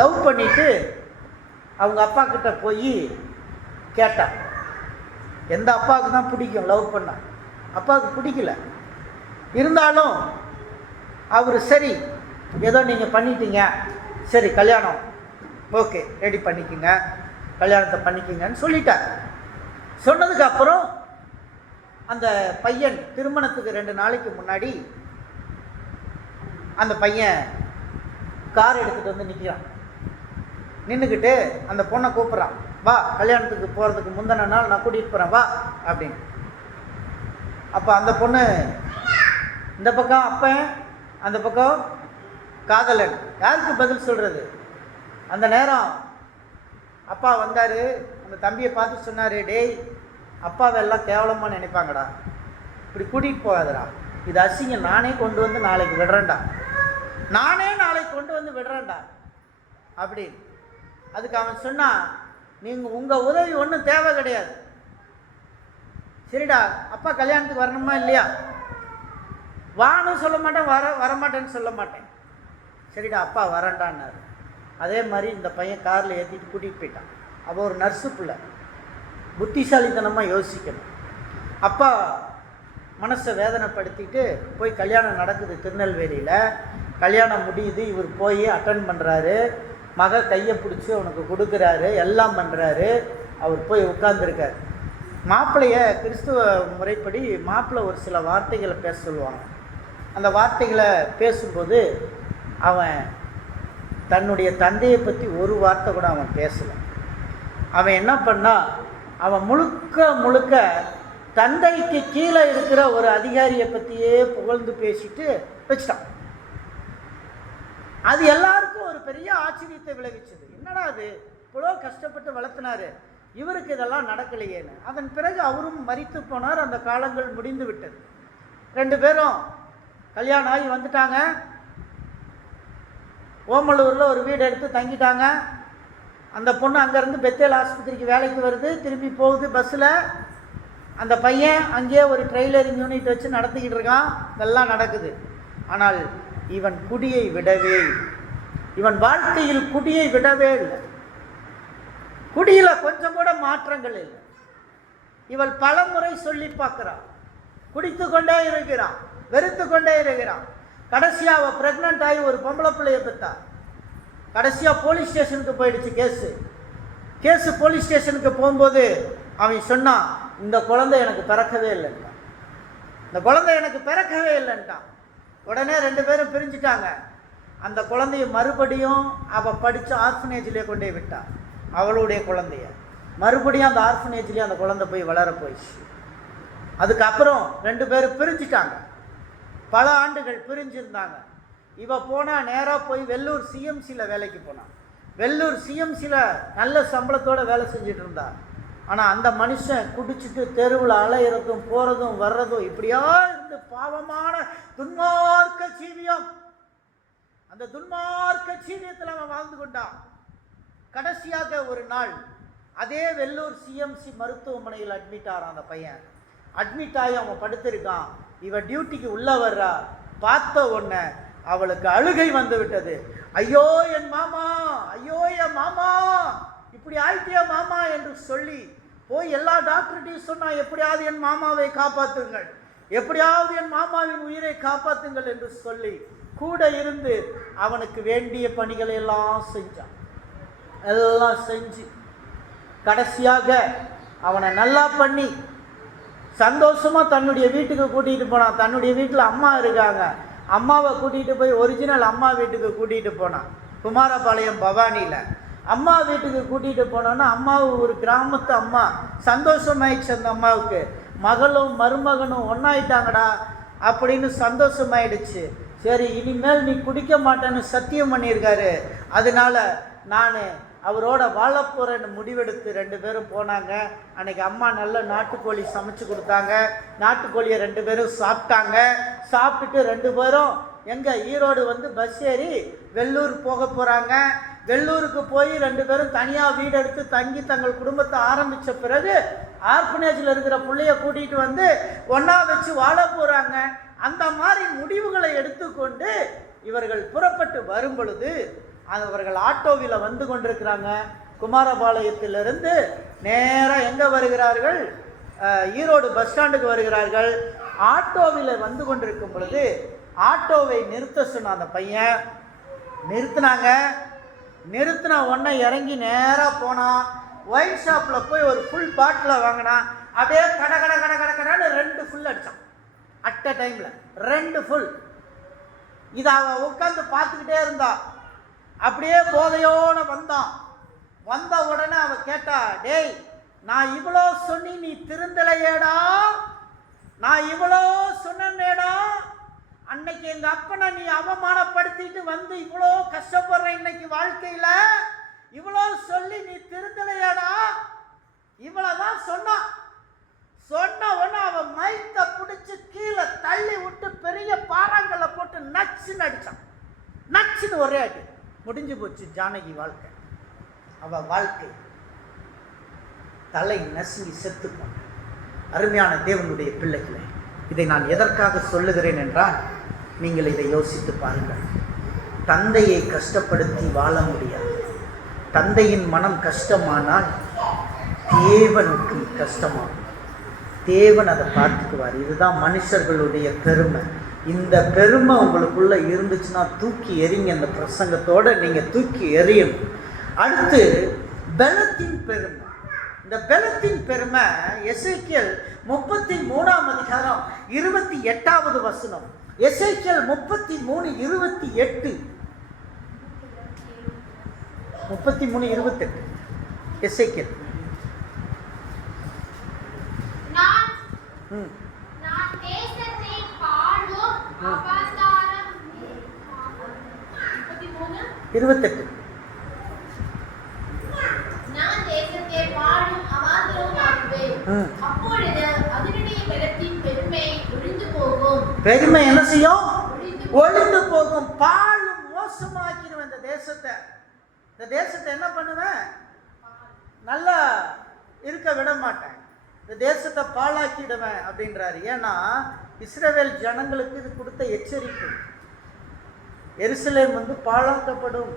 லவ் பண்ணிட்டு அவங்க அப்பா கிட்ட போய் கேட்டான். எந்த அப்பாவுக்கு தான் பிடிக்கும் லவ் பண்ண, அப்பாவுக்கு பிடிக்கல. இருந்தாலும் அவர் சரி ஏதோ நீங்கள் பண்ணிட்டீங்க, சரி கல்யாணம் ஓகே ரெடி பண்ணிக்கோங்க, கல்யாணத்தை பண்ணிக்கோங்கன்னு சொல்லிட்டார். சொன்னதுக்கு அப்புறம் அந்த பையன் திருமணத்துக்கு 2 நாளைக்கு முன்னாடி அந்த பையன் கார் எடுத்துகிட்டு வந்து நிற்கிறான். நின்றுக்கிட்டு அந்த பொண்ணை கூப்பிட்றான், வா கல்யாணத்துக்கு போகிறதுக்கு முந்தின நாள் நான் கூட்டிகிட்டு போகிறேன் வா அப்படின்னு. அப்போ அந்த பொண்ணு இந்த பக்கம் அப்பன், அந்த பக்கம் காதலன், யாருக்கு பதில் சொல்கிறது? அந்த நேரம் அப்பா வந்தார், அந்த தம்பியை பார்த்து சொன்னார், டேய் அப்பாவை எல்லாம் கேவலமாக நினைப்பாங்கடா, இப்படி கூட்டிகிட்டு போகாதடா, இது அசிங்கம், நானே கொண்டு வந்து நாளைக்கு விடுறேன்டா, நானே நாளைக்கு கொண்டு வந்து விடுறேன்டா அப்படின்னு. அதுக்கு அவன் சொன்னான், நீங்கள் உங்கள் உதவி ஒன்றும் தேவை கிடையாது, சரிடா அப்பா கல்யாணத்துக்கு வரணுமா இல்லையா, வான்னு சொல்ல மாட்டேன், வரமாட்டேன்னு சொல்ல மாட்டேன், சரிடா அப்பா வரேன்டான்னாரு. அதே மாதிரி இந்த பையன் காரில் ஏற்றிட்டு கூட்டிகிட்டு போயிட்டான். அவள் ஒரு நர்ஸு பிள்ளை, புத்திசாலித்தனமாக யோசிக்கணும். அப்பா மனசை வேதனைப்படுத்திட்டு போய் கல்யாணம் நடக்குது திருநெல்வேலியில். கல்யாணம் முடியுது, இவர் போய் அட்டன் பண்ணுறாரு, மக கையை பிடிச்சி அவனுக்கு கொடுக்குறாரு, எல்லாம் பண்ணுறாரு. அவர் போய் உட்கார்ந்துருக்கார். மாப்பிள்ளைய கிறிஸ்துவ முறைப்படி மாப்பிள்ளை ஒரு சில வார்த்தைகளை பேச சொல்லுவாங்க. அந்த வார்த்தைகளை பேசும்போது அவன் தன்னுடைய தந்தையை பற்றி ஒரு வார்த்தை கூட அவன் பேசலை. அவன் என்ன பண்ணால், அவன் முழுக்க தந்தைக்கு கீழே இருக்கிற ஒரு அதிகாரியை பற்றியே புகழ்ந்து பேசிட்டு வச்சிட்டான். அது எல்லாருக்கும் ஒரு பெரிய ஆச்சரியத்தை விளைவிச்சது. என்னடா அது, இவ்வளோ கஷ்டப்பட்டு வளர்த்தினாரு, இவருக்கு இதெல்லாம் நடக்கலையேன்னு. அதன் பிறகு அவரும் மரித்து போனார். அந்த காலங்கள் முடிந்து விட்டது. 2 பேரும் கல்யாணம் ஆகி வந்துட்டாங்க. ஓமலூரில் ஒரு வீடு எடுத்து தங்கிட்டாங்க. அந்த பொண்ணு அங்கேருந்து பெத்தேல் ஆஸ்பத்திரிக்கு வேலைக்கு வருது, திரும்பி போகுது பஸ்ஸில். அந்த பையன் அங்கேயே ஒரு ட்ரெய்லரிங் யூனிட் வச்சு நடத்திக்கிட்டு இருக்கான். இதெல்லாம் நடக்குது. ஆனால் இவன் குடியை விடவே, இவன் வாழ்க்கையில் குடியை விடவே இல்லை. குடியில் கொஞ்சம் கூட மாற்றங்கள் இல்லை. இவள் பல முறை சொல்லி பார்க்குறான், குடித்து கொண்டே இருக்கிறான், வெறுத்து கொண்டே இருக்கிறான். கடைசியாக அவள் ப்ரெக்னென்ட் ஆகி ஒரு பொம்பளை பிள்ளையை பெற்றா. கடைசியாக போலீஸ் ஸ்டேஷனுக்கு போயிடுச்சு கேஸு. போலீஸ் ஸ்டேஷனுக்கு போகும்போது அவன் சொன்னான், இந்த குழந்தை எனக்கு பிறக்கவே இல்லைன்ட்டான், இந்த குழந்தை எனக்கு பிறக்கவே இல்லைன்ட்டான். உடனே 2 பேரும் பிரிஞ்சுட்டாங்க. அந்த குழந்தைய மறுபடியும் அவள் படித்த ஆர்ஃபனேஜ்லேயே கொண்டே விட்டான். அவளுடைய குழந்தைய மறுபடியும் அந்த ஆர்ஃபனேஜ்லேயே அந்த குழந்தை போய் வளர போயிடுச்சு. அதுக்கப்புறம் 2 பேரும் பிரிஞ்சுட்டாங்க. பல ஆண்டுகள் பிரிஞ்சிருந்தாங்க. இவ போனால் நேராக போய் வெள்ளூர் சிஎம்சியில் வேலைக்கு போனான். வெள்ளூர் சிஎம்சியில் நல்ல சம்பளத்தோடு வேலை செஞ்சுட்டு இருந்தா. ஆனால் அந்த மனுஷன் குடிச்சிட்டு தெருவில் அலையிறதும் போகிறதும் வர்றதும் இப்படியா இருந்து பாவமான துன்மார்க்க ஜீவியம். அந்த துன்மார்க்க ஜீவியத்தில் அவன் வாழ்ந்து கொண்டான். கடைசியாக ஒரு நாள் அதே வெள்ளூர் சிஎம்சி மருத்துவமனையில் அட்மிட் ஆகிறான். அந்த பையன் அட்மிட் ஆகி அவன் படுத்திருக்கான். இவன் டியூட்டிக்கு உள்ள வர்றா. பார்த்த உடனே அவளுக்கு அழுகை வந்து விட்டது. ஐயோ என் மாமா, ஐயோ என் மாமா, இப்படி ஆயிட்டியா மாமா என்று சொல்லி போய் எல்லா டாக்டர்கிட்டையும் சொன்னா, எப்படியாவது என் மாமாவை காப்பாற்றுங்கள், எப்படியாவது என் மாமாவின் உயிரை காப்பாற்றுங்கள் என்று சொல்லி கூட இருந்து அவனுக்கு வேண்டிய பணிகளை எல்லாம் செஞ்சான். எல்லாம் செஞ்சு கடைசியாக அவனை நல்லா பண்ணி சந்தோஷமா தன்னுடைய வீட்டுக்கு கூட்டிகிட்டு போனான். தன்னுடைய வீட்டில் அம்மா இருக்காங்க, அம்மாவை கூட்டிகிட்டு போய் ஒரிஜினல் அம்மா வீட்டுக்கு கூட்டிகிட்டு போனான். குமாரபாளையம் பவானியில் அம்மா வீட்டுக்கு கூட்டிகிட்டு போனோன்னா அம்மாவு ஒரு கிராமத்து அம்மா. சந்தோஷமாயிடுச்சு அந்த அம்மாவுக்கு. மகளும் மருமகனும் ஒன்றாயிட்டாங்கடா அப்படின்னு சந்தோஷமாயிடுச்சு. சரி, இனிமேல் நீ குடிக்க மாட்டேன்னு சத்தியம் பண்ணியிருக்காரு, அதனால நான் அவரோட வாழ போகிறேன்னு முடிவெடுத்து 2 பேரும் போனாங்க. அன்றைக்கி அம்மா நல்ல நாட்டுக்கோழி சமைச்சு கொடுத்தாங்க. நாட்டுக்கோழியை 2 பேரும் சாப்பிட்டாங்க. சாப்பிட்டுட்டு 2 பேரும் எங்கே ஈரோடு வந்து பஸ் ஏறி வெள்ளூர் போக போகிறாங்க. வெள்ளூருக்கு போய் 2 பேரும் தனியாக வீடு எடுத்து தங்கி தங்கள் குடும்பத்தை ஆரம்பித்த பிறகு ஆர்ஃபனேஜில் இருக்கிற பிள்ளைய கூட்டிகிட்டு வந்து ஒன்றா வச்சு வாழ போகிறாங்க. அந்த மாதிரி முடிவுகளை எடுத்துக்கொண்டு இவர்கள் புறப்பட்டு வரும் பொழுது அவர்கள் ஆட்டோவில் வந்து கொண்டிருக்கிறாங்க. குமாரபாளையத்திலிருந்து நேராக எங்கே வருகிறார்கள்? ஈரோடு பஸ் ஸ்டாண்டுக்கு வருகிறார்கள். ஆட்டோவில் வந்து கொண்டிருக்கும் பொழுது ஆட்டோவை நிறுத்த சொன்ன அந்த பையன் நிறுத்தினாங்க. நிறுத்தின உடனே இறங்கி நேராக போனான். ஒயின் ஷாப்பில் போய் ஒரு ஃபுல் பாட்டில் வாங்கினான். அப்படியே கட கட கட கட கடான்னு 2 ஃபுல் அடித்தான். அட் அ டைமில் 2 ஃபுல். இதை அவன் உட்காந்து பார்த்துக்கிட்டே இருந்தா. அப்படியே போதையோடு வந்தான். வந்த உடனே அவன் கேட்டா, டேய், நான் இவ்வளோ சொன்னி நீ திருந்தலையேடா, நான் இவ்வளோ சொன்னேடா, அன்னைக்கு எங்கள் அப்பனை நீ அவமானப்படுத்திட்டு வந்து இவ்வளோ கஷ்டப்படுற இன்னைக்கு வாழ்க்கையில் இவ்வளோ சொல்லி நீ திருந்தலையாடா, இவ்வளோதான் சொன்னான். சொன்ன உடனே அவன் மைத்தை பிடிச்சி கீழே தள்ளி விட்டு பெரிய பாறாங்கல்ல போட்டு நச்சுன்னு அடித்தான். நச்சுன்னு ஒரே அடி. முடிஞ்சு போச்சு ஜானகி வாழ்க்கை. அவள் வாழ்க்கை தலை நசுங்கி செத்துப்பான். அருமையான தேவனுடைய பிள்ளைகளே, இதை நான் எதற்காக சொல்லுகிறேன் என்றால், நீங்கள் இதை யோசித்து பாருங்கள். தந்தையை கஷ்டப்படுத்தி வாழ முடியாது. தந்தையின் மனம் கஷ்டமானால் தேவனுக்கு கஷ்டமாகும். தேவன் அதை பார்த்துக்குவார். இதுதான் மனுஷர்களுடைய பெருமை. இந்த பெருமை உங்களுக்குள்ள இருந்துச்சுன்னா தூக்கி எறிங்க. இந்த பிரசங்கத்தோடு நீங்கள் தூக்கி எறியணும். அடுத்து பலத்தின் பெருமை. இந்த பலத்தின் பெருமை எசேக்கியேல் 33ஆம் அதிகாரம் 28வது வசனம். எசேக்கியேல் 33:28. 33:28 எசேக்கியேல். நான் தேசத்தை பாழும் அபாந்தாரம் 28. நான் தேசத்தை பாழும் அவாந்தரமாக்குவேன். அப்பொழுது அதனுடைய பலத்தின் பெருமை ஒழிந்து போகும். பெருமை என்ன செய்யும்? ஒழிந்து போகும். பாழும் மோசமாக்கிடுவேன் இந்த தேசத்தை. இந்த தேசத்தை என்ன பண்ணுவேன்? நல்லா இருக்க விட மாட்டேன். இந்த தேசத்தை பாழாக்கிடுவேன் அப்படின்றாரு. ஏன்னா இஸ்ரவேல் ஜனங்களுக்கு இது கொடுத்த எச்சரிக்கை. எருசலேம் வந்து பாழாக்கப்படும்,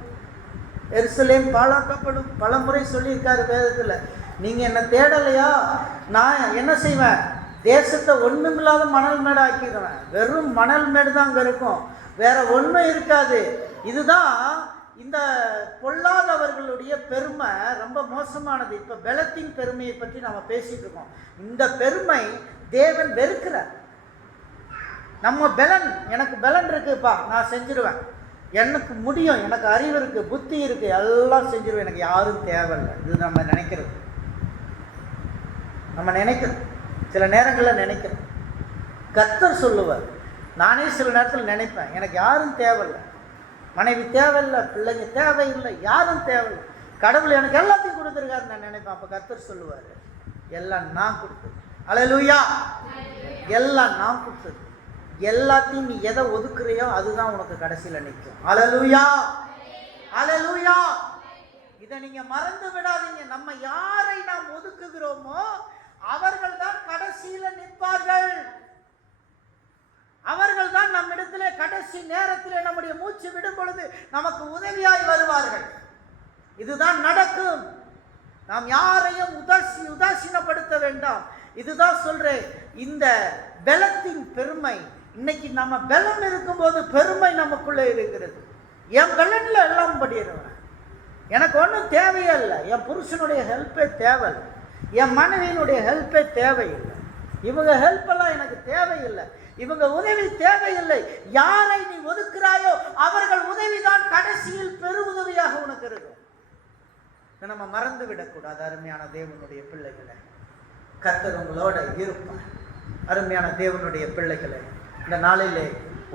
எருசலேம் பாழாக்கப்படும். பல முறை சொல்லியிருக்காரு வேதத்தில். நீங்கள் என்ன தேடலையா, நான் என்ன செய்வேன்? தேசத்தை ஒன்றுமில்லாத மணல் மேடு ஆக்கிடுவேன். வெறும் மணல் மேடு தான் அங்கே இருக்கும், வேற ஒன்றும் இருக்காது. இதுதான் இந்த பொல்லாதவர்களுடைய பெருமை. ரொம்ப மோசமானது. இப்போ பலத்தின் பெருமையை பற்றி நம்ம பேசிட்டு இருக்கோம். இந்த பெருமை தேவன் வெறுக்கிறார். நம்ம பலன், எனக்கு பலன் இருக்குப்பா, நான் செஞ்சிருவேன், எனக்கு முடியும், எனக்கு அறிவு இருக்குது, புத்தி இருக்குது, எல்லாம் செஞ்சிருவேன், எனக்கு யாரும் தேவையில்லை. இது நம்ம நினைக்கிறது. நம்ம நினைக்கிறோம், சில நேரங்களில் நினைக்கிறோம். கர்த்தர் சொல்லுவார், நானே சில நேரத்தில் நினைப்பேன், எனக்கு யாரும் தேவையில்லை, மனைவி தேவையில்லை, பிள்ளைங்க தேவையில்லை, யாரும் தேவையில்லை, கடவுள் எனக்கு எல்லாத்தையும் கொடுத்துருக்காரு நான் நினைப்பேன். அப்போ கர்த்தர் சொல்லுவார், எல்லாம் நான் கொடுத்தது. அல்லேலூயா. எல்லாம் நான் கொடுத்தது. எல்லாத்தையும் நீ எதை ஒதுக்குறியோ அதுதான் உனக்கு கடைசியில் நிற்கும். அல்லேலூயா. அல்லேலூயா. இதை நீங்க மறந்து விடாதீங்க. நம்ம யாரை நாம் ஒதுக்குகிறோமோ அவர்கள் தான் கடைசியில நிற்பார்கள். அவர்கள் தான் நம்மிடத்திலே கடைசி நேரத்திலே நம்முடைய மூச்சு விடும் பொழுது நமக்கு உதவியாய் வருவார்கள். இதுதான் நடக்கும். நாம் யாரையும் உதாசீனப்படுத்த வேண்டாம். இதுதான் சொல்றேன். இந்த பலத்தின் பெருமை, இன்னைக்கு நம்ம பலம் இருக்கும்போது பெருமை நமக்குள்ளே இருக்கிறது. என் பலன்ல எல்லாம் படிக்கிறவன், எனக்கு ஒன்றும் தேவையே இல்லை. என் புருஷனுடைய ஹெல்ப்பே தேவையில்லை, என் மனைவியினுடைய ஹெல்ப்பே தேவையில்லை, இவங்க ஹெல்ப்பெல்லாம் எனக்கு தேவையில்லை, இவங்க உதவி தேவையில்லை. யாரை நீ ஒதுக்குறாயோ அவர்கள் உதவிதான் கடைசியில் பெரு உதவியாக உனக்கு இருக்கும். நம்ம மறந்து விடக்கூடாது. அருமையான தேவனுடைய பிள்ளைகளை, கர்த்தர் உங்களோட இருப்பார். அருமையான தேவனுடைய பிள்ளைகளை, இந்த நாளிலே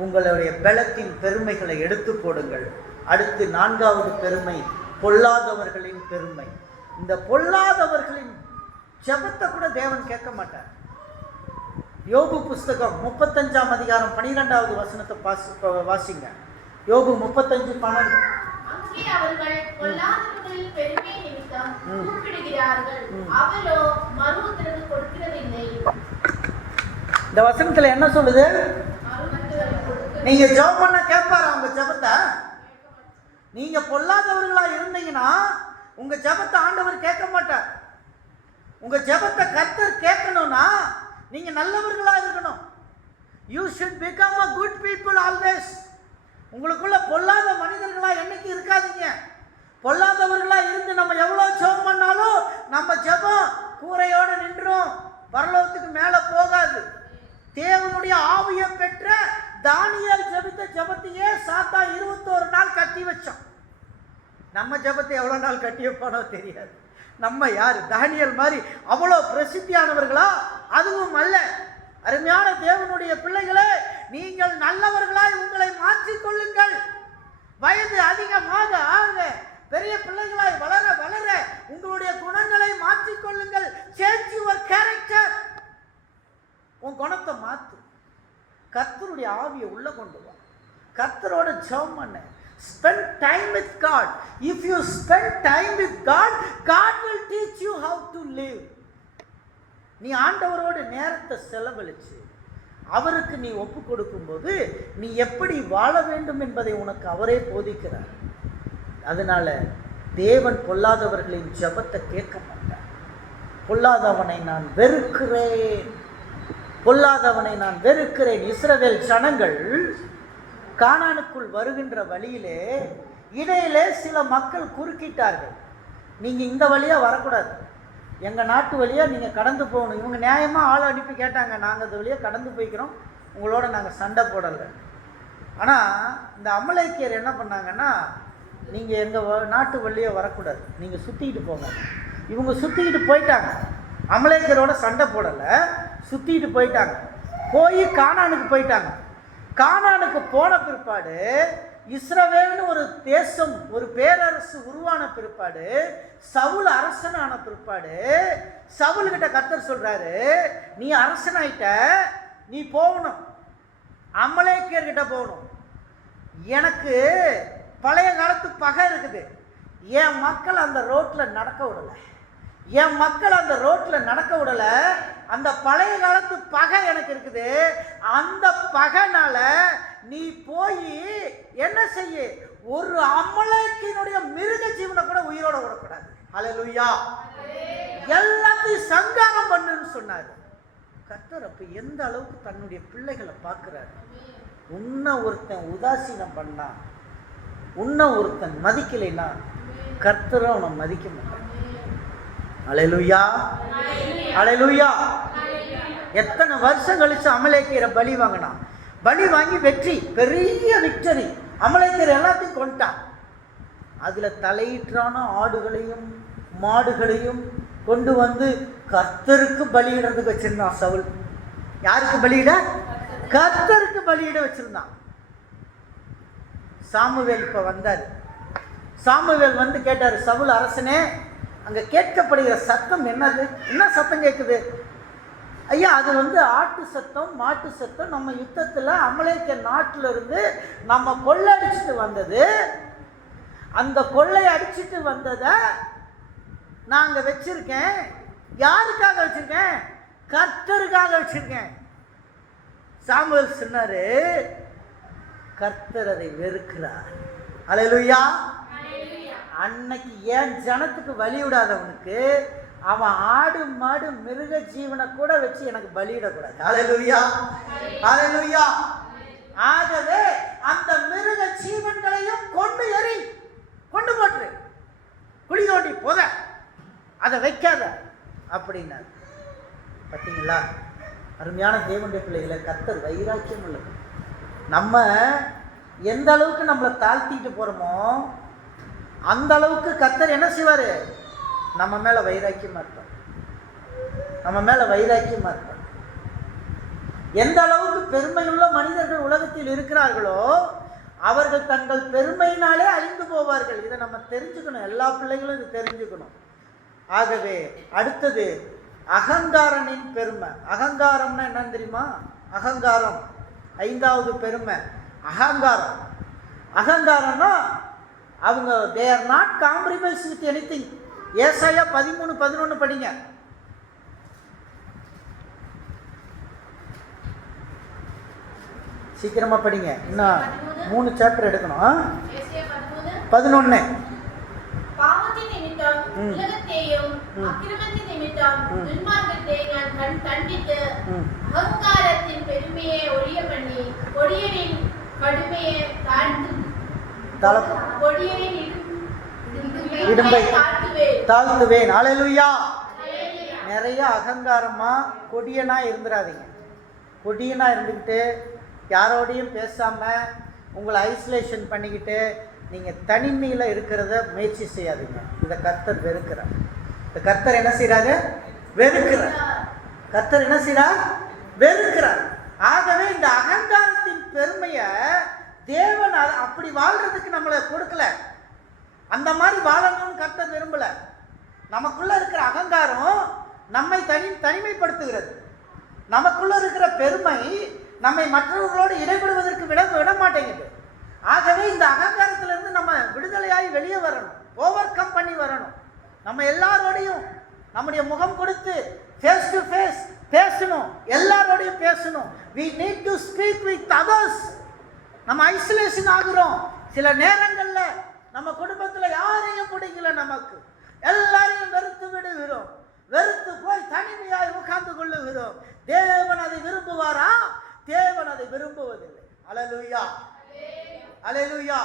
உங்களுடைய பலத்தின் பெருமைகளை எடுத்து போடுங்கள். அடுத்து 4வது பெருமை, பொல்லாதவர்களின் பெருமை. இந்த பொல்லாதவர்களின் ஜெபத்தை கூட தேவன் கேட்க மாட்டார். யோபு புஸ்தகம் 35ஆம் அதிகாரம் 12வது வசனத்தை வாசிங்க. யோபு 35:12. அங்கே அவர்கள் பொல்லாதவர்களின் பெருமை நிமித்தம் கூப்பிடுகிறார்கள், அவரோ மறு உத்தரவு கொடுக்கிறதில்லை. இந்த வசனத்துல என்ன சொல்லுது? நீங்க ஜெபம் பண்ண கேட்பாரு உங்க ஜெபத்தை. நீங்க பொல்லாதவர்களா இருந்தீங்கன்னா உங்க ஜெபத்தை ஆண்டவர் கேட்க மாட்டார். உங்க ஜெபத்தை கர்த்தர் கேட்கணும்னா நீங்க நல்லவர்களா இருக்கணும். You should become a good people always. உங்களுக்குள்ள பொல்லாத மனிதர்களா என்னைக்கு இருக்காதீங்க. பொல்லாதவர்களா இருந்து நம்ம எவ்வளவு ஜெபம் பண்ணாலும் நம்ம ஜெபம் கூரையோட நின்றும், பரலோகத்துக்கு மேல போகாது. தேவனுடைய ஆவியை பெற்ற தானியேல் ஜெபித்த ஜெபத்தையே சாத்தா 21 நாள் கட்டி வச்சான். நம்ம ஜெபத்தை எவ்வளவு நாள் கட்டி வைப்பானோ தெரியாது. நம்ம யாரு? தானியேல் மாதிரி அவ்வளோ பிரசித்தியானவர்களா? அதுவும் அல்ல. அருமையான தேவனுடைய பிள்ளைகளே, நீங்கள் நல்லவர்களாய் உங்களை மாற்றிக்கொள்ளுங்கள். வயது அதிகமாக ஆக, பெரிய பிள்ளைகளாய் வளர வளர உங்களுடைய குணங்களை மாற்றிக்கொள்ளுங்கள். Change your character. உன் குணத்தை மாற்று. கர்த்தருடைய ஆவியை உள்ள கொண்டு வா. கர்த்தரோட ஜெபம் பண்ணு. Spend time with God. If you spend time with God, God will teach you how to live. நீ ஆண்டவரோட நேரத்தை செலவழிச்சு அவருக்கு நீ ஒப்பு கொடுக்கும்போது நீ எப்படி வாழ வேண்டும் என்பதை உனக்கு அவரே போதிக்கிறார். அதனால தேவன் பொல்லாதவர்களின் ஜெபத்தை கேட்க மாட்டார். பொல்லாதவனை நான் வெறுக்கிறேன், பொல்லாதவனை நான் வெறுக்கிறேன். இஸ்ரவேல் ஜனங்கள் கானானுக்குள் வருகின்ற வழியிலே இடையிலே சில மக்கள் குறுக்கிட்டார்கள். நீங்கள் இந்த வழியாக வரக்கூடாது, எங்கள் நாட்டு வழியாக நீங்கள் கடந்து போகணும். இவங்க நியாயமாக ஆளை அனுப்பி கேட்டாங்க, நாங்கள் இந்த வழியாக கடந்து போய்க்கிறோம், உங்களோட நாங்கள் சண்டை போடலை. ஆனால் இந்த அமலேக்கியர் என்ன பண்ணாங்கன்னா, நீங்கள் எங்கள் நாட்டு வழியாக வரக்கூடாது, நீங்கள் சுற்றிக்கிட்டு போங்க. இவங்க சுற்றிக்கிட்டு போயிட்டாங்க. அமலேக்கியரோட சண்டை போடலை, சுற்றிக்கிட்டு போயிட்டாங்க. போய் கானானுக்கு போயிட்டாங்க. கானானுக்கு போன பிற்பாடு இஸ்ரவேல்னு ஒரு தேசம், ஒரு பேரரசு உருவான பிற்பாடு, சவுல் அரசனான பிற்பாடு சவுல்கிட்ட கர்த்தர் சொல்றாரு, நீ அரசனாயிட்ட, நீ போகணும், அமலேக்கியர்கிட்ட போகணும். எனக்கு பழைய காலத்து பகை இருக்குது, என் மக்கள் அந்த ரோட்டில் நடக்க விடலை, என் மக்கள் அந்த ரோட்டில் நடக்க விடலை, அந்த பழைய காலத்து பகை எனக்கு இருக்குது. அந்த பகைனால நீ போய் என்ன செய்ய, ஒரு அமலேக்கினுடைய மிருக ஜீவனை கூட உயிரோட விடக்கூடாது. அல்லேலூயா. எல்லாத்தையும் சங்காரம் பண்ணுன்னு சொன்னார் கர்த்தர். அப்ப எந்த அளவுக்கு தன்னுடைய பிள்ளைகளை பார்க்கிறாரு. உன்னை ஒருத்தன் உதாசீனம் பண்ணா, உன்னை ஒருத்தன் மதிக்கலைன்னா கர்த்தரை அவனை மதிக்க மாட்டான். அல்லேலூயா, அல்லேலூயா. எத்தனை வருஷம் கழிச்சு அமலேக்கியரை பலி வாங்கினான். பலி வாங்கி வெற்றி, பெரிய விக்டரி. அமலேக்கியர் எல்லாத்தையும் கொண்டான். அதுல தலையிட்டான ஆடுகளையும் மாடுகளையும் கொண்டு வந்து கர்த்தருக்கு பலியிடுறதுக்கு வச்சிருந்தான் சவுல். யாருக்கு பலியிட? கர்த்தருக்கு பலியிட வச்சிருந்தான். சாமுவேல் இப்ப வந்தார். சாமுவேல் வந்து கேட்டார், சவுல் அரசனே, அங்கே கேட்கப்படுகிற சத்தம் என்னது? என்ன சத்தம் கேட்குது? ஐயா, அது ஆட்டு சத்தம், மாட்டு சத்தம். நம்ம யுத்தத்தில் அமலேக்க நாட்டிலிருந்து நம்ம கொள்ளடிச்சிட்டு வந்தது. அந்த கொள்ளை அடிச்சுட்டு வந்ததை நான் அங்கே வச்சிருக்கேன். யாருக்காக வச்சிருக்கேன்? கர்த்தருக்காக வச்சிருக்கேன். சாமுவேல் சொன்னாரு, கர்த்தர் அதை வெறுக்கிறார். அல்லேலூயா. அன்னைக்கு ஏன் ஜனத்துக்கு வழி விடாதவனுக்கு அவன் ஆடு மாடு மிருக ஜீவனை கூட வச்சு எனக்கு பலியிடக்கூடாது. அல்லேலூயா, அல்லேலூயா. ஆகவே அந்த மிருக ஜீவன்களையும் கொண்டு எறி, கொண்டு போட்டு குழி தோண்டி போத, அதை வைக்காத அப்படின்னாரு. பார்த்தீங்களா? அருமையான தேவனுடைய பிள்ளைகளை, கர்த்தர் வைராக்கியம் உள்ளது. நம்ம எந்த அளவுக்கு நம்மளை தாழ்த்திட்டு போகிறோமோ அந்த அளவுக்கு கர்த்தர் என்ன செய்வார்? நம்ம மேலே வைராக்கியமாக இருப்பார். நம்ம மேலே வைராக்கியமாக இருப்பார். எந்த அளவுக்கு பெருமையுள்ள மனிதர்கள் உலகத்தில் இருக்கிறார்களோ அவர்கள் தங்கள் பெருமையினாலே அழிந்து போவார்கள். இதை நம்ம தெரிஞ்சுக்கணும். எல்லா பிள்ளைகளும் இது தெரிஞ்சுக்கணும். ஆகவே அடுத்தது அகங்காரனின் பெருமை. அகங்காரம்னா என்னன்னு தெரியுமா? அகங்காரம் 5வது பெருமை அகங்காரம். அகங்காரம்னா அவங்க they are not compromised with anything. ஏசாயா 13:11 படிங்க. சீக்கிரமா படிங்க, இன்னும் 3 சாப்டர் எடுக்கணும். 11. பாவத்தின் நிமித்தம் உலகத்தையும் அக்கிரமத்தின் நிமித்தம் துன்மார்க்கத்தை நான் கண்டித்து அகங்காரத்தின் பெருமையை ஒழிய பண்ணி கொடியரின் கடுமையை தாழ்த்துவேன். அல்லேலூயா. நிறைய அகங்காரமா கொடியனா இருந்துடாதீங்க. கொடியனா இருந்துக்கிட்டு யாரோடையும் பேசாம உங்களை ஐசோலேஷன் பண்ணிக்கிட்டு நீங்கள் தனிமையில் இருக்கிறத முயற்சி செய்யாதீங்க. இதை கர்த்தர் வெறுக்கிறார். இந்த கர்த்தர் என்ன செய்கிறாரு? வெறுக்கிறார். கர்த்தர் என்ன செய்கிறார்? வெறுக்கிறார். ஆகவே இந்த அகங்காரத்தின் பெருமையை தேவன் அப்படி வாழ்றதுக்கு நம்மளை கொடுக்கல. அந்த மாதிரி வாழணும்னு கர்த்தர் விரும்பல. நமக்குள்ள இருக்கிற அகங்காரம் நம்மை தனிமைப்படுத்துகிறது. நமக்குள்ள இருக்கிற பெருமை நம்மை மற்றவர்களோடு இடைபடுவதற்கு விட மாட்டேங்குது. ஆகவே இந்த அகங்காரத்திலிருந்து நம்ம விடுதலையாகி வெளியே வரணும், ஓவர் கம் பண்ணி வரணும். நம்ம எல்லாரோடையும் நம்முடைய முகம் கொடுத்து ஃபேஸ் டு ஃபேஸ் பேசணும், எல்லாரோடையும் பேசணும். we need to speak with others. நம்ம ஐசோலேஷன் ஆகுறோம். சில நேரங்களில் நம்ம குடும்பத்தில் யாரையும் பிடிக்கல, நமக்கு எல்லாரையும் வெறுத்து விடுகிறோம். வெறுத்து போய் தனிமையாய் உட்கார்ந்து கொள்ளுகிறோம். தேவன் அதை விரும்புவாரா? தேவன் அதை விரும்புவதில்லை. அல்லேலூயா, அல்லேலூயா.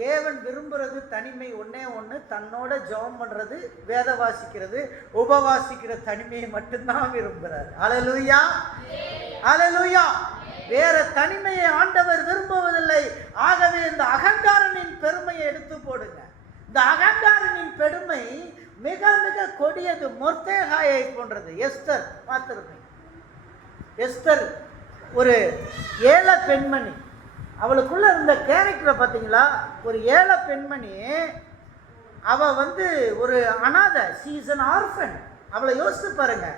தேவன் விரும்புறது தனிமை ஒன்னே ஒன்று. தன்னோட ஜெபம் பண்றது, வேத வாசிக்கிறது, உபவாசிக்கிற தனிமையை மட்டும்தான் விரும்புகிறார். அல்லேலூயா, அல்லேலூயா. வேற தனிமையை ஆண்டவர் விரும்புவதில்லை. ஆகவே இந்த அகங்காரனின் பெருமையை எடுத்து போடுங்க. இந்த அகங்காரனின் பெருமை மிக மிக கொடியது. மொர்தெகாயை போன்றது. எஸ்தர் பார்த்திருப்பீங்க. எஸ்தர் ஒரு ஏழை பெண்மணி. அவளுக்குள்ள இருந்த கேரக்டரை பார்த்தீங்களா? ஒரு ஏழை பெண்மணி. அவள் ஒரு அனாதை. she is an orphan. அவளை யோசித்து பாருங்க.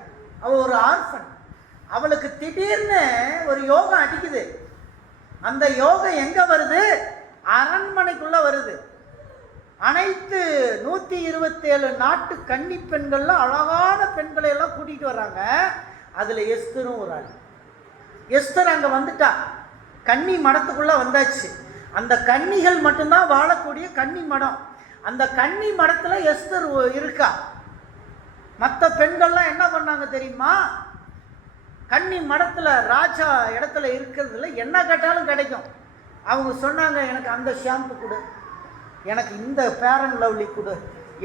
அவள் ஒரு ஆர்ஃபன். அவளுக்கு திடீர்னு ஒரு யோகம் அடிக்குது. அந்த யோகம் எங்க வருது? அரண்மனைக்குள்ள வருது. அனைத்து 127 நாட்டு கன்னி பெண்கள்ல அழகான பெண்களை எல்லாம் கூட்டிட்டு வர்றாங்க. அதுல எஸ்தரும் ஒரு ஆள். எஸ்தர் அங்க வந்துட்டா. கன்னி மடத்துக்குள்ள வந்தாச்சு. அந்த கன்னிகள் மட்டும்தான் வாழக்கூடிய கன்னி மடம். அந்த கன்னி மடத்துல எஸ்தர் இருக்கா. மற்ற பெண்கள்லாம் என்ன பண்ணாங்க தெரியுமா? கன்னி மடத்துல ராஜா இடத்துல இருக்கிறதுல என்ன கேட்டாலும் கிடைக்கும். அவங்க சொன்னாங்க, எனக்கு அந்த ஷாம்பு கொடு, எனக்கு இந்த ஃபேர் அண்ட் லவ்லி கொடு,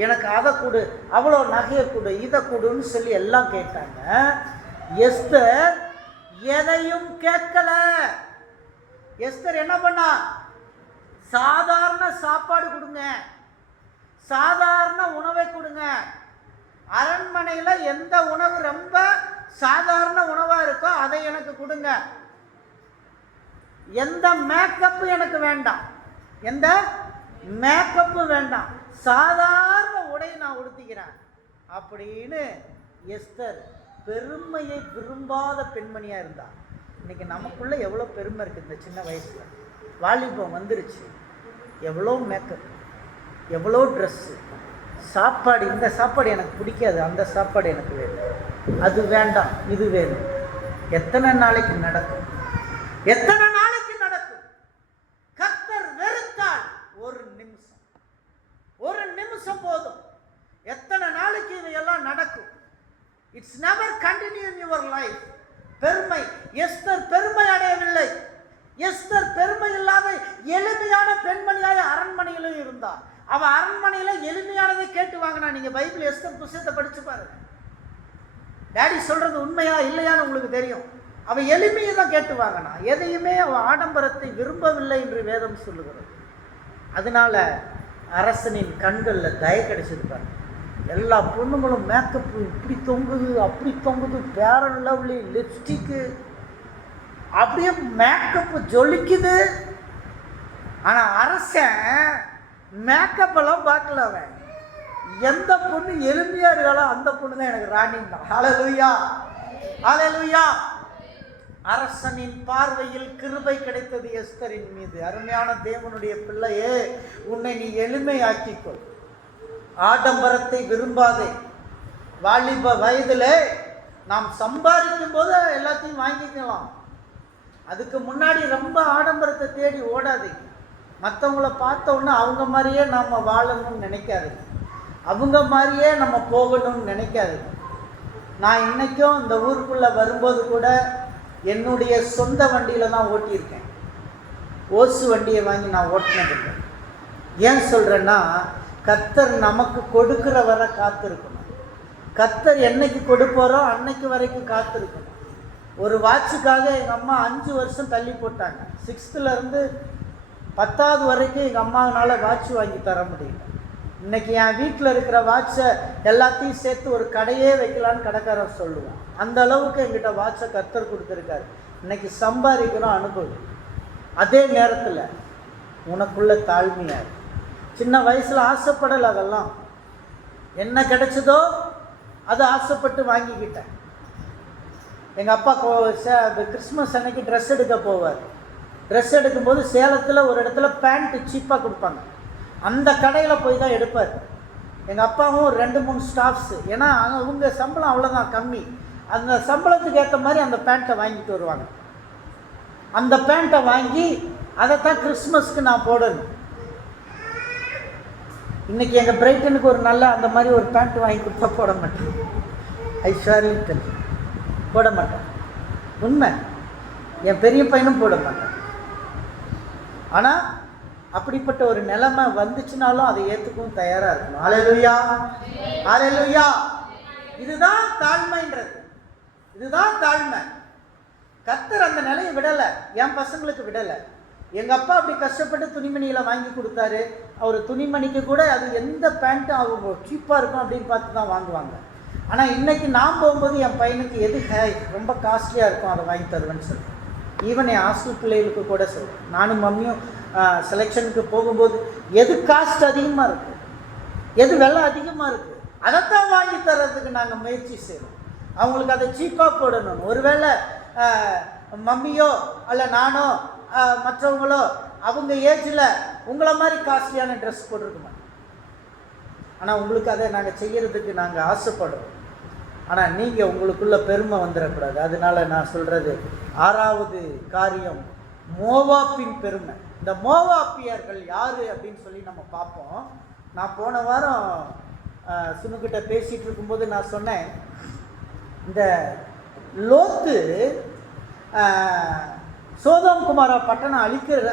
எனக்கு அதை கொடு, அவ்வளோ நகையை கொடு, இதை கொடுன்னு சொல்லி எல்லாம் கேட்டாங்க. எஸ்தர் எதையும் கேட்கல. எஸ்தர் என்ன பண்ணா? சாதாரண சாப்பாடு கொடுங்க, சாதாரண உணவை கொடுங்க. அரண்மனையில் எந்த உணவு ரொம்ப சாதாரண உணவா இருக்கோ அதை எனக்கு கொடுங்க. எந்த மேக்கப்பு எனக்கு வேண்டாம், எந்த மேக்கப்பு வேண்டாம். சாதாரண உடையை நான் உடுத்திக்கிறேன் அப்படின்னு எஸ்தர் பெருமையை விரும்பாத பெண்மணியாக இருந்தா. இன்னைக்கு நமக்குள்ள எவ்வளோ பெருமை இருக்குது. இந்த சின்ன வயசில் வாலிபம் வந்துருச்சு, எவ்வளோ மேக்கப், எவ்வளோ ட்ரெஸ்ஸு, சாப்பாடு, இந்த சாப்பாடு எனக்கு பிடிக்காது, அந்த சாப்பாடு எனக்கு வேணும், அது வேண்டாம், இது வேணும். எத்தனை நாளைக்கு நடக்கும்? எத்தனை நாளைக்கு நடக்கும்? கர்த்தர் வெறுத்தால் ஒரு நிமிஷம், ஒரு நிமிஷம் போதும். எத்தனை நாளைக்கு இவையெல்லாம் நடக்கும்? It's never continue in your life. பெருமை, எஸ்தர் பெருமை அடையவில்லை. எஸ்தர் பெருமை இல்லாத எளிமையான பெண்மணியாய அரண்மனையிலும் இருந்தார். அவ அரண்மனையில எளிமையானதை கேட்டு வாங்கினா. நீங்க பைபிள் எஸ்தர் புத்தகத்தை படிச்சு பாருங்க. டேடி சொல்றது உண்மையா இல்லையான்னு உங்களுக்கு தெரியும். அவ எளிமையை தான் கேட்டு வாங்கினா. எதையுமே அவ ஆடம்பரத்தை விரும்பவில்லை என்று வேதம் சொல்லுகிறது. அதனால அரசனின் கண்களில் தய கிடைச்சது பாருங்க. எல்லா பொண்ணுங்களும் மேக்கப்பு இப்படி தொங்குது, அப்படி தொங்குது, பேரன் லவ்லி லிப்ஸ்டிக்கு, அப்படியே மேக்கப்பு ஜொலிக்குது. ஆனால் அரசன் மேக்கப் எல்லாம் பார்க்கல. அவன் எந்த பொண்ணு எளிமையா இருக்காளோ அந்த பொண்ணு தான் எனக்கு ராணின்னா. ஹல்லேலூயா, ஹல்லேலூயா. அரசனின் பார்வையில் கிருபை கிடைத்தது எஸ்தரின் மீது. அருமையான தேவனுடைய பிள்ளையே, உன்னை நீ எளிமையாக்கிக்கொள், ஆடம்பரத்தை விரும்பாதே. வாலிப வயதில் நாம் சம்பாதிக்கும் போது எல்லாத்தையும் வாங்கிக்கலாம். அதுக்கு முன்னாடி ரொம்ப ஆடம்பரத்தை தேடி ஓடாதீங்க. மற்றவங்கள பார்த்த உடனே அவங்க மாதிரியே நாம் வாழணும்னு நினைக்காதீங்க, அவங்க மாதிரியே நம்ம போகணும்னு நினைக்காதீங்க. நான் இன்றைக்கும் இந்த ஊருக்குள்ளே வரும்போது கூட என்னுடைய சொந்த வண்டியில் தான் ஓட்டியிருக்கேன். ஓசு வண்டியை வாங்கி நான் ஓட்டினதில்லை. ஏன் சொல்கிறேன்னா, கர்த்தர் நமக்கு கொடுக்குற வரை காத்திருக்கணும். கர்த்தர் என்னைக்கு கொடுப்பாரோ அன்னைக்கு வரைக்கும் காத்திருக்கணும். ஒரு வாட்சுக்காக எங்கள் அம்மா 5 வருஷம் தள்ளி போட்டாங்க. 6th வரைக்கும் வரைக்கும் எங்கள் அம்மாவனால் வாட்ச் வாங்கி தர முடியல. இன்றைக்கி என் வீட்டில் இருக்கிற வாட்சை எல்லாத்தையும் சேர்த்து ஒரு கடையே வைக்கலான்னு கடைக்காரர் சொல்லுவான். அந்த அளவுக்கு எங்கிட்ட வாட்சை கர்த்தர் கொடுத்துருக்காரு. இன்றைக்கி சம்பாதிக்கிறோம், அனுபவம். அதே நேரத்தில் உனக்குள்ள தாழ்மையாக, சின்ன வயசில் ஆசைப்படலை. அதெல்லாம் என்ன கிடைச்சதோ அது ஆசைப்பட்டு வாங்கிக்கிட்டேன். எங்கள் அப்பா கிறிஸ்மஸ் அன்னைக்கு ட்ரெஸ் எடுக்க போவார். ட்ரெஸ் எடுக்கும்போது சேலத்தில் ஒரு இடத்துல பேண்ட்டு சீப்பாக கொடுப்பாங்க. அந்த கடையில் போய் தான் எடுப்பார். எங்கள் அப்பாவும் 2-3 ஸ்டாஃப்ஸு, ஏன்னா அவங்க சம்பளம் அவ்வளோதான் கம்மி. அந்த சம்பளத்துக்கு ஏற்ற மாதிரி அந்த பேண்ட்டை வாங்கிட்டு வருவாங்க. அந்த பேண்ட்டை வாங்கி அதைத்தான் கிறிஸ்மஸ்க்கு நான் போடணும். இன்றைக்கி எங்கள் பிரைட்டனுக்கு ஒரு நல்ல அந்த மாதிரி ஒரு பேண்ட் வாங்கி கொடுத்தா போட மாட்டேன். ஐஸ்வர்யா போட மாட்டேன். உண்மை, என் பெரிய பையனும் போட மாட்டேன். ஆனால் அப்படிப்பட்ட ஒரு நிலைமை வந்துச்சுனாலும் அதை ஏற்றுக்கவும் தயாராக இருக்கணும். ஹல்லேலூயா, ஹல்லேலூயா. இதுதான் தாழ்மைன்றது, இதுதான் தாழ்மை. கர்த்தர் அந்த நிலையை விடலை, என் பசங்களுக்கு விடலை. எங்கள் அப்பா அப்படி கஷ்டப்பட்டு துணிமணிகளை வாங்கி கொடுத்தாரு. அவர் துணிமணிக்கு கூட அது எந்த பேண்ட்டும் அவங்க சீப்பாக இருக்கும் அப்படின்னு பார்த்து தான் வாங்குவாங்க. ஆனால் இன்றைக்கி நான் போகும்போது என் பையனுக்கு எது ரொம்ப காஸ்ட்லியாக இருக்கும் அதை வாங்கி தருவேன்னு சொல்லுவேன். ஈவன் என் ஹாஸ்டல் பிள்ளைகளுக்கு கூட சொல்லுவேன். நானும் மம்மியும் செலெக்ஷனுக்கு போகும்போது எது காஸ்ட் அதிகமாக இருக்குது, எது விலை அதிகமாக இருக்குது, அதைத்தான் வாங்கி தர்றதுக்கு நாங்கள் முயற்சி செய்கிறோம். அவங்களுக்கு அதை சீப்பாக போடணும். ஒருவேளை மம்மியோ அல்ல நானோ மற்றவங்களோ அவங்க ஏஜில் உங்களை மாதிரி காஸ்ட்லியான ட்ரெஸ் போட்டிருக்க மாட்டோம். ஆனால் உங்களுக்கு அதை நாங்கள் செய்கிறதுக்கு நாங்கள் ஆசைப்படுறோம். ஆனால் நீங்கள் உங்களுக்குள்ள பெருமை வந்துடக்கூடாது. அதனால நான் சொல்கிறது 6வது காரியம், மோவாப்பின் பெருமை. இந்த மோவாப்பியர்கள் யார் அப்படின்னு சொல்லி நம்ம பார்ப்போம். நான் போன வாரம் சுனுக்கிட்ட பேசிகிட்டு இருக்கும்போது நான் சொன்னேன், இந்த லோத்து சோதோம் குமாரா பட்டணம்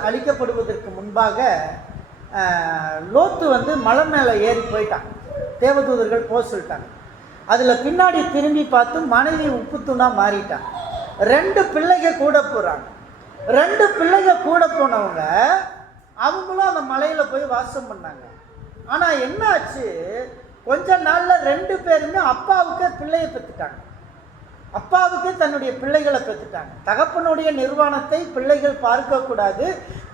அழிக்கப்படுவதற்கு முன்பாக லோத்து மலை மேலே ஏறி போயிட்டான். தேவதூதர்கள் போக சொல்லிட்டாங்க. அதில் பின்னாடி திரும்பி பார்த்து மனைவி உப்பு தூணாக மாறிட்டான். 2 பிள்ளைங்க கூட போகிறாங்க. 2 பிள்ளைங்க கூட போனவங்க அவங்களும் அந்த மலையில் போய் வாசம் பண்ணாங்க. ஆனால் என்ன ஆச்சு, கொஞ்ச நாளில் 2 பேருமே அப்பாவுக்கு பிள்ளையை பெற்றுட்டாங்க. அப்பாவுக்கு தன்னுடைய பிள்ளைகளை பெற்றுட்டாங்க. தகப்பனுடைய நிர்வாணத்தை பிள்ளைகள் பார்க்கக்கூடாது,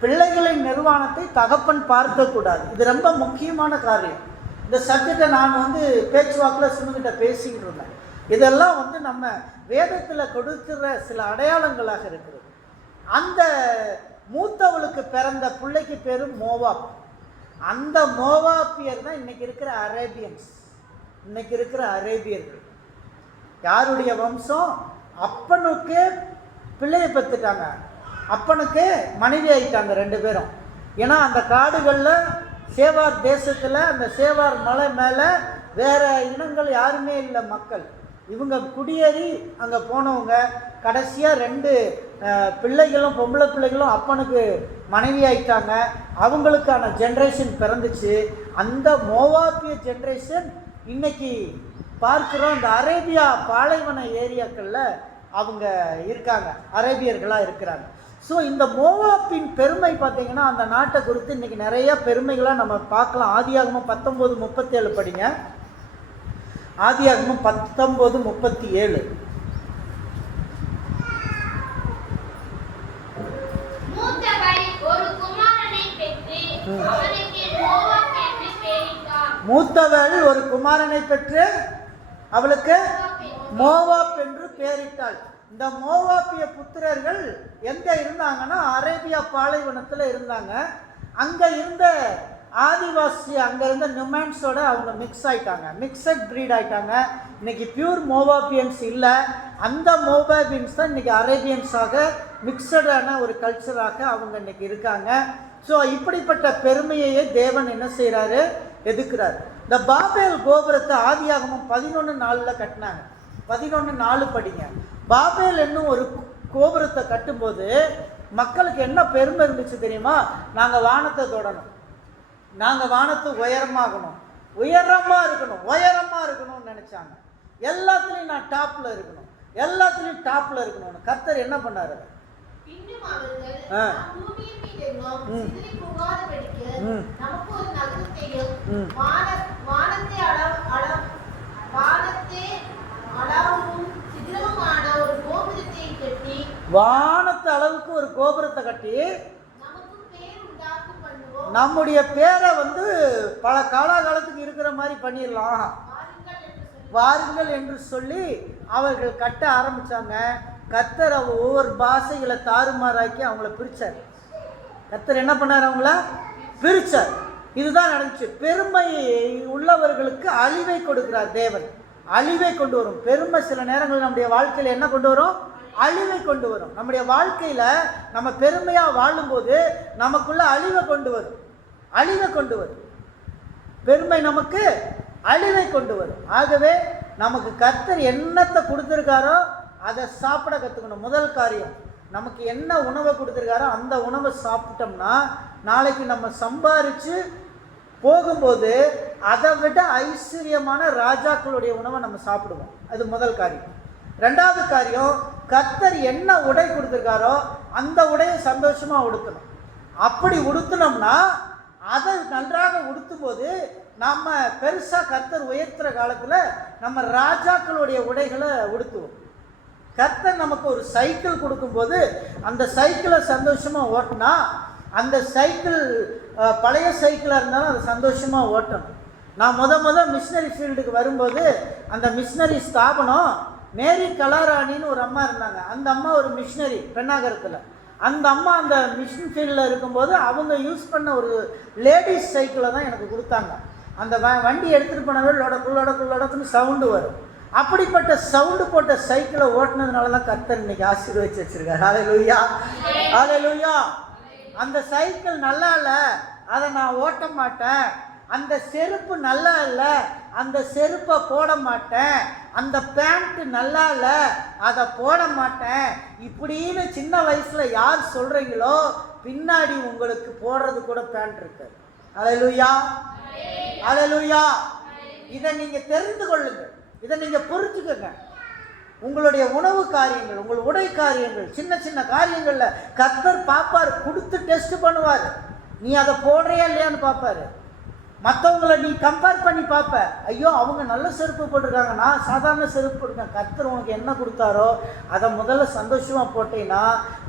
பிள்ளைகளின் நிர்வாணத்தை தகப்பன் பார்க்கக்கூடாது. இது ரொம்ப முக்கியமான காரியம். இந்த சப்ஜெக்டை நான் பேச்சுவாக்கில் சுமக்கிட்ட பேசிக்கிட்டு இருந்தேன். இதெல்லாம் நம்ம வேதத்தில் கொடுக்கிற சில அடையாளங்களாக இருக்கிறது. அந்த மூத்தவளுக்கு பிறந்த பிள்ளைக்கு பேர் மோவாப். அந்த மோவாப்பியர் தான் இன்னைக்கு இருக்கிற அரேபியன்ஸ். இன்னைக்கு இருக்கிற அரேபியர்கள் யாருடைய வம்சம்? அப்பனுக்கு பிள்ளையை பெற்றுட்டாங்க, அப்பனுக்கு மனைவி ஆயிட்டாங்க 2 பேரும். ஏன்னா அந்த காடுகளில் சேவார் தேசத்தில் அந்த சேவார் மலை மேலே வேற இனங்கள் யாருமே இல்லை மக்கள். இவங்க குடியேறி அங்கே போனவங்க. கடைசியாக 2 பிள்ளைகளும் பொம்பளை பிள்ளைகளும் அப்பனுக்கு மனைவி ஆயிட்டாங்க. அவங்களுக்கான ஜென்ரேஷன் பிறந்துச்சு. அந்த மோவாப்பிய ஜென்ரேஷன் இன்னைக்கு பார்க்குறோம். இந்த அரேபியா பாலைவன ஏரியாக்களில் அவங்க இருக்காங்க, அரேபியர்களாக இருக்கிறாங்க. ஸோ இந்த மோவாப்பின் பெருமை பார்த்தீங்கன்னா அந்த நாட்டை குறித்து இன்றைக்கி நிறைய பெருமைகளாக நம்ம பார்க்கலாம். ஆதியாகமம் 19:37 படிங்க. ஆதியாகமம் 19:37. மூத்தவள் ஒரு குமாரனை பெற்று அவளுக்கு மோவாப் என்று பெயரிட்டாள். இந்த மோவாப்பிய புத்திரர்கள் எங்க இருந்தாங்கன்னா அரேபியா பாலைவனத்தில் இருந்தாங்க. அங்க இருந்த ஆதிவாசி, அங்க இருந்த நுமான்ஸோட அவங்க மிக்ஸ் ஆயிட்டாங்க, மிக்சட் ப்ரீட் ஆயிட்டாங்க. இன்னைக்கு பியூர் மோவாப்பியன்ஸ் இல்லை, அந்த மோவாபியன்ஸ் தான் இன்னைக்கு அரேபியன்ஸாக மிக்சடான ஒரு கல்ச்சராக அவங்க இன்னைக்கு இருக்காங்க. ஸோ இப்படிப்பட்ட பெருமையையே தேவன் என்ன செய்கிறாரு? எதுக்குறாரு. இந்த பாபேல் கோபுரத்தை ஆதியாகமம் 11:4 கட்டினாங்க. 11:4 படிங்க. பாபேல் என்னும் ஒரு கோபுரத்தை கட்டும்போது மக்களுக்கு என்ன பெருமை இருந்துச்சு தெரியுமா? நாங்கள் வானத்தை தொடணும், நாங்கள் வானத்து உயரமாகணும், உயரமாக இருக்கணும்னு நினச்சாங்க. எல்லாத்துலேயும் நான் டாப்பில் இருக்கணும், எல்லாத்துலேயும் டாப்பில் இருக்கணும்னு கர்த்தர் என்ன பண்ணாரு? வானத்து அளவுக்கு ஒரு கோபுரத்தை கட்டி நம்முடைய பேரை பல காலகாலத்துக்கு இருக்கிற மாதிரி பண்ணிடலாம், வாருங்கள் என்று சொல்லி அவர்கள் கட்ட ஆரம்பிச்சாங்க. கர்த்தர் ஒவ்வொரு பாஷைகளை தாறுமாறாக்கி அவங்கள பிரிச்சார். கர்த்தர் என்ன பண்ணார்? அவங்கள பிரிச்சார். இதுதான் நடந்துச்சு. பெருமை உள்ளவர்களுக்கு அழிவை கொடுக்கிறார் தேவன். அழிவை கொண்டு வரும் பெருமை. சில நேரங்கள் நம்முடைய வாழ்க்கையில் என்ன கொண்டு வரும்? அழிவை கொண்டு வரும். நம்முடைய வாழ்க்கையில நம்ம பெருமையா வாழும்போது நமக்குள்ள அழிவை கொண்டு வரும், அழிவை கொண்டு வரும். பெருமை நமக்கு அழிவை கொண்டு வரும். ஆகவே நமக்கு கர்த்தர் என்னத்தை கொடுத்துருக்காரோ அதை சாப்பிட கற்றுக்கணும். முதல் காரியம், நமக்கு என்ன உணவை கொடுத்துருக்காரோ அந்த உணவை சாப்பிட்டோம்னா நாளைக்கு நம்ம சம்பாரித்து போகும்போது அதை விட ஐஸ்வர்யமான ராஜாக்களுடைய உணவை நம்ம சாப்பிடுவோம். அது முதல் காரியம். 2வது காரியம், கர்த்தர் என்ன உடை கொடுத்துருக்காரோ அந்த உடையை சந்தோஷமாக உடுத்தணும். அப்படி உடுத்தினோம்னா அதை நன்றாக உடுத்தும் போது நம்ம பெருசாக கர்த்தர் உயர்த்துகிற காலத்தில் நம்ம ராஜாக்களுடைய உடைகளை உடுத்துவோம். கர்த்தர் நமக்கு ஒரு சைக்கிள் கொடுக்கும்போது அந்த சைக்கிளை சந்தோஷமாக ஓட்டினா, அந்த சைக்கிள் பழைய சைக்கிளாக இருந்தாலும் அதை சந்தோஷமாக ஓட்டணும். நான் முத மிஷினரி ஃபீல்டுக்கு வரும்போது அந்த மிஷினரி ஸ்தாபனம் மேரி கலாராணின்னு ஒரு அம்மா இருந்தாங்க. அந்த அம்மா ஒரு மிஷினரி பெண்ணாகரத்தில். அந்த அம்மா அந்த மிஷின் ஃபீல்டில் இருக்கும்போது அவங்க யூஸ் பண்ண ஒரு லேடிஸ் சைக்கிளை தான் எனக்கு கொடுத்தாங்க. அந்த வண்டி எடுத்துகிட்டு போனவே லொடக்குன்னு சவுண்டு வரும். அப்படிப்பட்ட சவுண்டு போட்ட சைக்கிளை ஓட்டினதுனால தான் கர்த்தர் இன்னைக்கு ஆசீர்வதிச்சு வச்சிருக்காரு. ஹல்லேலூயா, ஹல்லேலூயா. அந்த சைக்கிள் நல்லா இல்லை, அதை நான் ஓட்ட மாட்டேன். அந்த செருப்பு நல்லா இல்லை, அந்த செருப்பை போட மாட்டேன். அந்த பேண்ட்டு நல்லா இல்லை, அதை போட மாட்டேன். இப்படின்னு சின்ன வயசில் யார் சொல்கிறீங்களோ பின்னாடி உங்களுக்கு போடுறது கூட பேண்ட் இருக்கு. ஹல்லேலூயா, ஹல்லேலூயா. இதை நீங்கள் தெரிந்து கொள்ளுங்கள், இதை நீங்கள் புரிஞ்சுக்கங்க. உங்களுடைய உணவு காரியங்கள், உங்கள் உடை காரியங்கள், சின்ன சின்ன காரியங்களில் கர்த்தர் பார்ப்பார், கொடுத்து டெஸ்ட் பண்ணுவார். நீ அதை போடுறியா இல்லையான்னு பார்ப்பார். மற்றவங்களை நீ கம்பேர் பண்ணி பார்ப்ப, ஐயோ அவங்க நல்ல செருப்பு போட்டிருக்காங்க, நான் சாதாரண செருப்பு போட்டிருக்கேன். கர்த்தர் உனக்கு என்ன கொடுத்தாரோ அதை முதல்ல சந்தோஷமாக போட்டீங்கன்னா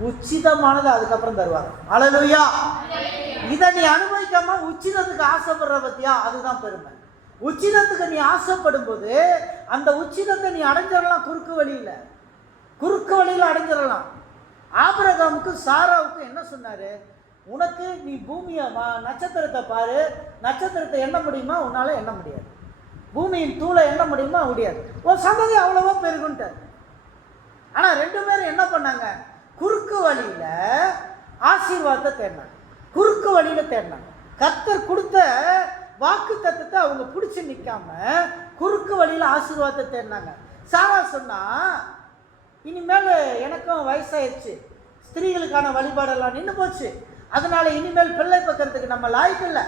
உச்சிதமானது அதுக்கப்புறம் தருவாங்க. அல்லேலூயா. இதை நீ அனுபவிக்காம உச்சிதத்துக்கு ஆசைப்படுற பத்தியா, அதுதான் பெருமை. உச்சிதத்துக்கு நீ ஆசைப்படும் போது அந்த உச்சிதத்தை நீ அடைஞ்சிடலாம். குறுக்கு வழியில் அடைஞ்சிடலாம். ஆபிரகாமுக்கு சாராவுக்கு என்ன சொன்னாரு? உனக்கு நீ பூமியை நட்சத்திரத்தை பாரு, நட்சத்திரத்தை எண்ண முடியுமா? உன்னால எண்ண முடியாது. பூமியின் தூளை எண்ண முடியுமா? முடியாது. ஒரு சந்ததி அவ்வளவோ பெருகுன்ட்டார். ஆனா 2 பேரும் என்ன பண்ணாங்க? குறுக்கு வழியில ஆசீர்வாதத்தை தேடினாங்க, குறுக்கு வழியில தேடினாங்க. கர்த்தர் கொடுத்த வாக்கு தத்தத்தை அவங்க பிடிச்சி நிற்காம குறுக்கு வழியில ஆசீர்வாதத்தை தேடினாங்க. சாரா சொன்னா, இனிமேல் எனக்கும் வயசாயிடுச்சு, ஸ்திரீகளுக்கான வழிபாடெல்லாம் நின்று போச்சு, அதனால இனிமேல் பிள்ளை பக்கிறதுக்கு நம்ம லாய்க்கு இல்லை,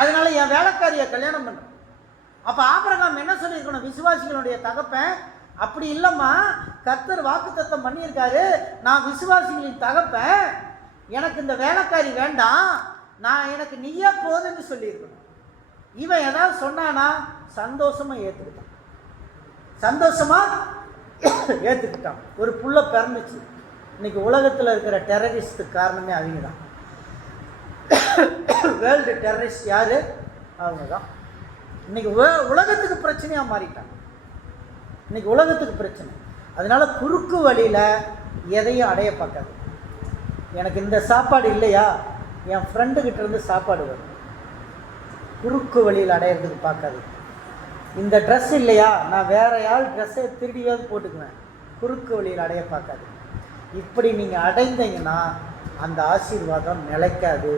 அதனால என் வேலைக்காரியை கல்யாணம் பண்ணுறோம். அப்போ ஆபிரகாம் என்ன சொல்லியிருக்கணும்? விசுவாசிகளுடைய தகப்பன், அப்படி இல்லைம்மா, கர்த்தர் வாக்குத்தத்தம் பண்ணியிருக்காரு, நான் விசுவாசிகளின் தகப்பன், எனக்கு இந்த வேலைக்காரி வேண்டாம், எனக்கு நீயே போதுன்னு சொல்லியிருக்கணும். இவன் ஏதாவது சொன்னானா சந்தோஷமாக ஏற்றுக்கிட்டான். ஒரு புள்ள பிறந்துச்சு. இன்னைக்கு உலகத்தில் இருக்கிற டெரரிஸ்டுக்கு காரணமே அவங்க தான். வேர்ல்டு டெரரிஸ்ட் யார்? அவங்க தான். இன்னைக்கு உலகத்துக்கு பிரச்சனையாக மாறிட்டாங்க. இன்னைக்கு உலகத்துக்கு பிரச்சனை. அதனால குறுக்கு வழியில் எதையும் அடைய பார்க்காது. எனக்கு இந்த சாப்பாடு இல்லையா, என் ஃப்ரெண்டுக்கிட்ட இருந்து சாப்பாடு வரும். குறுக்கு வழியில் அடையிறதுக்கு பார்க்காது. இந்த ட்ரெஸ் இல்லையா, நான் வேற யார் ட்ரெஸ்ஸை திருடியாவது போட்டுக்குவேன். குறுக்கு வழியில் அடைய பார்க்காது. இப்படி நீங்கள் அடைந்தீங்கன்னா அந்த ஆசீர்வாதம் நிலைக்காது,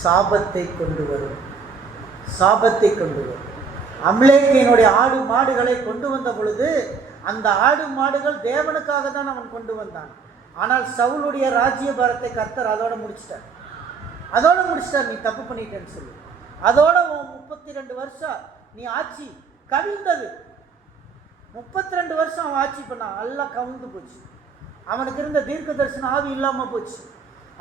சாபத்தை கொண்டு வரும். அம்லேக்கியனுடைய ஆடு மாடுகளை கொண்டு வந்த பொழுது அந்த ஆடு மாடுகள் தேவனுக்காக தான் அவன் கொண்டு வந்தான். ஆனால் சவுலுடைய ராஜ்யபாரத்தை கர்த்தர் அதோட முடிச்சிட்டார். நீ தப்பு பண்ணிட்டேன்னு சொல்லி அதோட 32 வருஷம் நீ ஆட்சி கவிழ்ந்தது. 32 வருஷம் அவன் ஆட்சி பண்ணான், எல்லாம் கவிழ்ந்து போச்சு. அவனுக்கு இருந்த தீர்க்க தரிசன ஆவி இல்லாமல் போச்சு.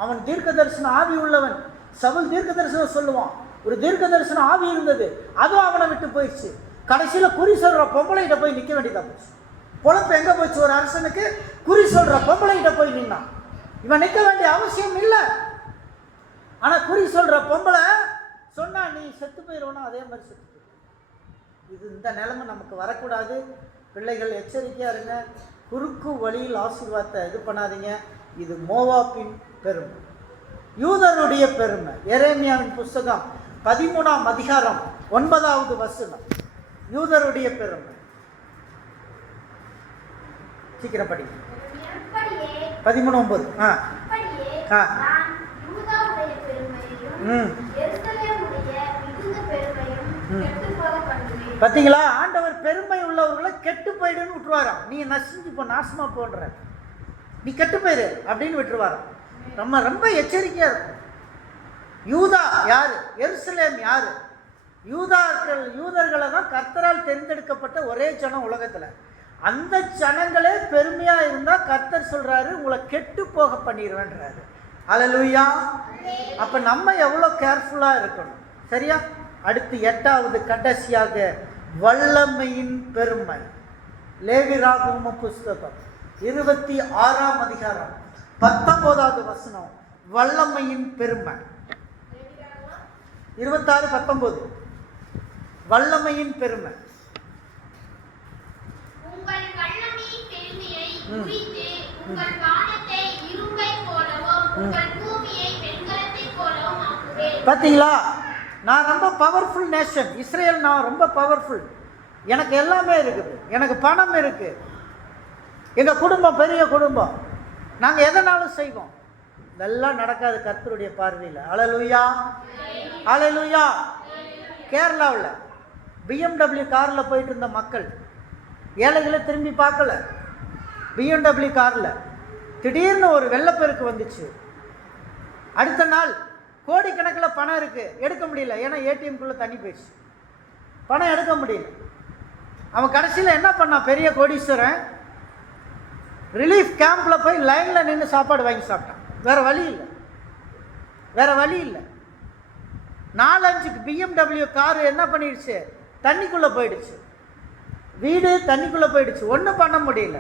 அவன் தீர்க்க தரிசன ஆவி உள்ளவன். சவுல் தீர்க்க தரிசனம் சொல்லுவான், ஒரு தீர்க்க தரிசன ஆவி இருந்தது, அதுவும் அவனை விட்டு போயிடுச்சு. கடைசியில் குறி சொல்கிற பொம்பளைகிட்ட போய் நிற்க வேண்டியதாக போச்சு. பொழப்பு எங்கே போச்சு? ஒரு அரசனுக்கு குறி சொல்கிற பொம்பளைகிட்ட போய் நின்னான். இவன் நிற்க வேண்டிய அவசியம் இல்லை. ஆனால் குறி சொல்கிற பொம்பளை சொன்னா நீ செத்து போயிடுவோன்னா அதே மாதிரி செத்து போயிடும். இந்த நிலைமை நமக்கு வரக்கூடாது. பிள்ளைகள் எச்சரிக்கையாக இருங்க. குறுக்கு வழியில் ஆசீர்வாதத்தை இது பண்ணாதீங்க. இது மோவாபின் பெருமை, யூதருடைய பெருமை. எரேமியாவின் புஸ்தகம் 13ஆம் அதிகாரம் 9வது வசனம். யூதருடைய பெருமை. சீக்கிரம் படிங்க. 13:9. பார்த்தீங்களா? ஆண்டவர் பெருமை உள்ளவர்களை கெட்டு போயிடுன்னு விட்டுருவாராம். நீ நசிஞ்சு போ, நாசமா போன்ற, நீ கெட்டு போயிரு அப்படின்னு விட்டுருவாராம். ரொம்ப எச்சரிக்கையா இருக்கும். யூதா யாரு? எருசலேம் யாரு? யூதர்களை தான் கர்த்தரால் தேர்ந்தெடுக்கப்பட்ட ஒரே ஜனம் உலகத்துல. அந்த ஜனங்களே பெருமையா இருந்தா கர்த்தர் சொல்றாரு உங்களை கெட்டு போக பண்ணிடுவேன்றாரு. அல்லேலூயா. அப்ப நம்ம எவ்வளவு கேர்ஃபுல்லா இருக்கணும். சரியா? அடுத்து 8வது கடைசியாக வல்லமையின் பெருமை. லேவியராகம புஸ்தகம் 26ஆம் அதிகாரம் 19வது வசனம். வல்லமையின் பெருமை. 26:19. வல்லமையின் பெருமை. உங்கள் வல்லமையின் பெருமையை குறித்து உங்கள் வானத்தை இரும்பைப் போலவும் உங்கள் பூமியை வெண்கலத்தைப் போலவும் ஆக்குவேன். பாத்தீங்களா? நான் ரொம்ப பவர்ஃபுல் நேஷன் இஸ்ரேல். நான் ரொம்ப பவர்ஃபுல். எனக்கு எல்லாமே இருக்குது. எனக்கு பணம் இருக்கு. எங்க குடும்பம் பெரிய குடும்பம். நாங்கள் எதனாலும் செய்வோம். இதெல்லாம் நடக்காது கர்த்தருடைய பார்வையில். அல்லேலூயா, அல்லேலூயா. கேரளாவில் BMW காரில் போயிட்டு இருந்த மக்கள் ஏழைகளை திரும்பி பார்க்கல. BMW காரில் திடீர்னு ஒரு வெள்ளப்பெருக்கு வந்துச்சு. அடுத்த நாள் கோடிக்கணக்கில் பணம் இருக்குது, எடுக்க முடியல. ஏன்னா ஏடிஎம்குள்ளே தண்ணி போயிடுச்சு, பணம் எடுக்க முடியல. அவன் கடைசியில் என்ன பண்ணான்? பெரிய கோடீஸ்வரன் ரிலீஃப் கேம்பில் போய் லைனில் நின்று சாப்பாடு வாங்கி சாப்பிட்டான். வேறு வழி இல்லை. 4-5 BMW காரு என்ன பண்ணிடுச்சு, தண்ணிக்குள்ளே போயிடுச்சு. வீடு தண்ணிக்குள்ளே போயிடுச்சு. ஒன்றும் பண்ண முடியல.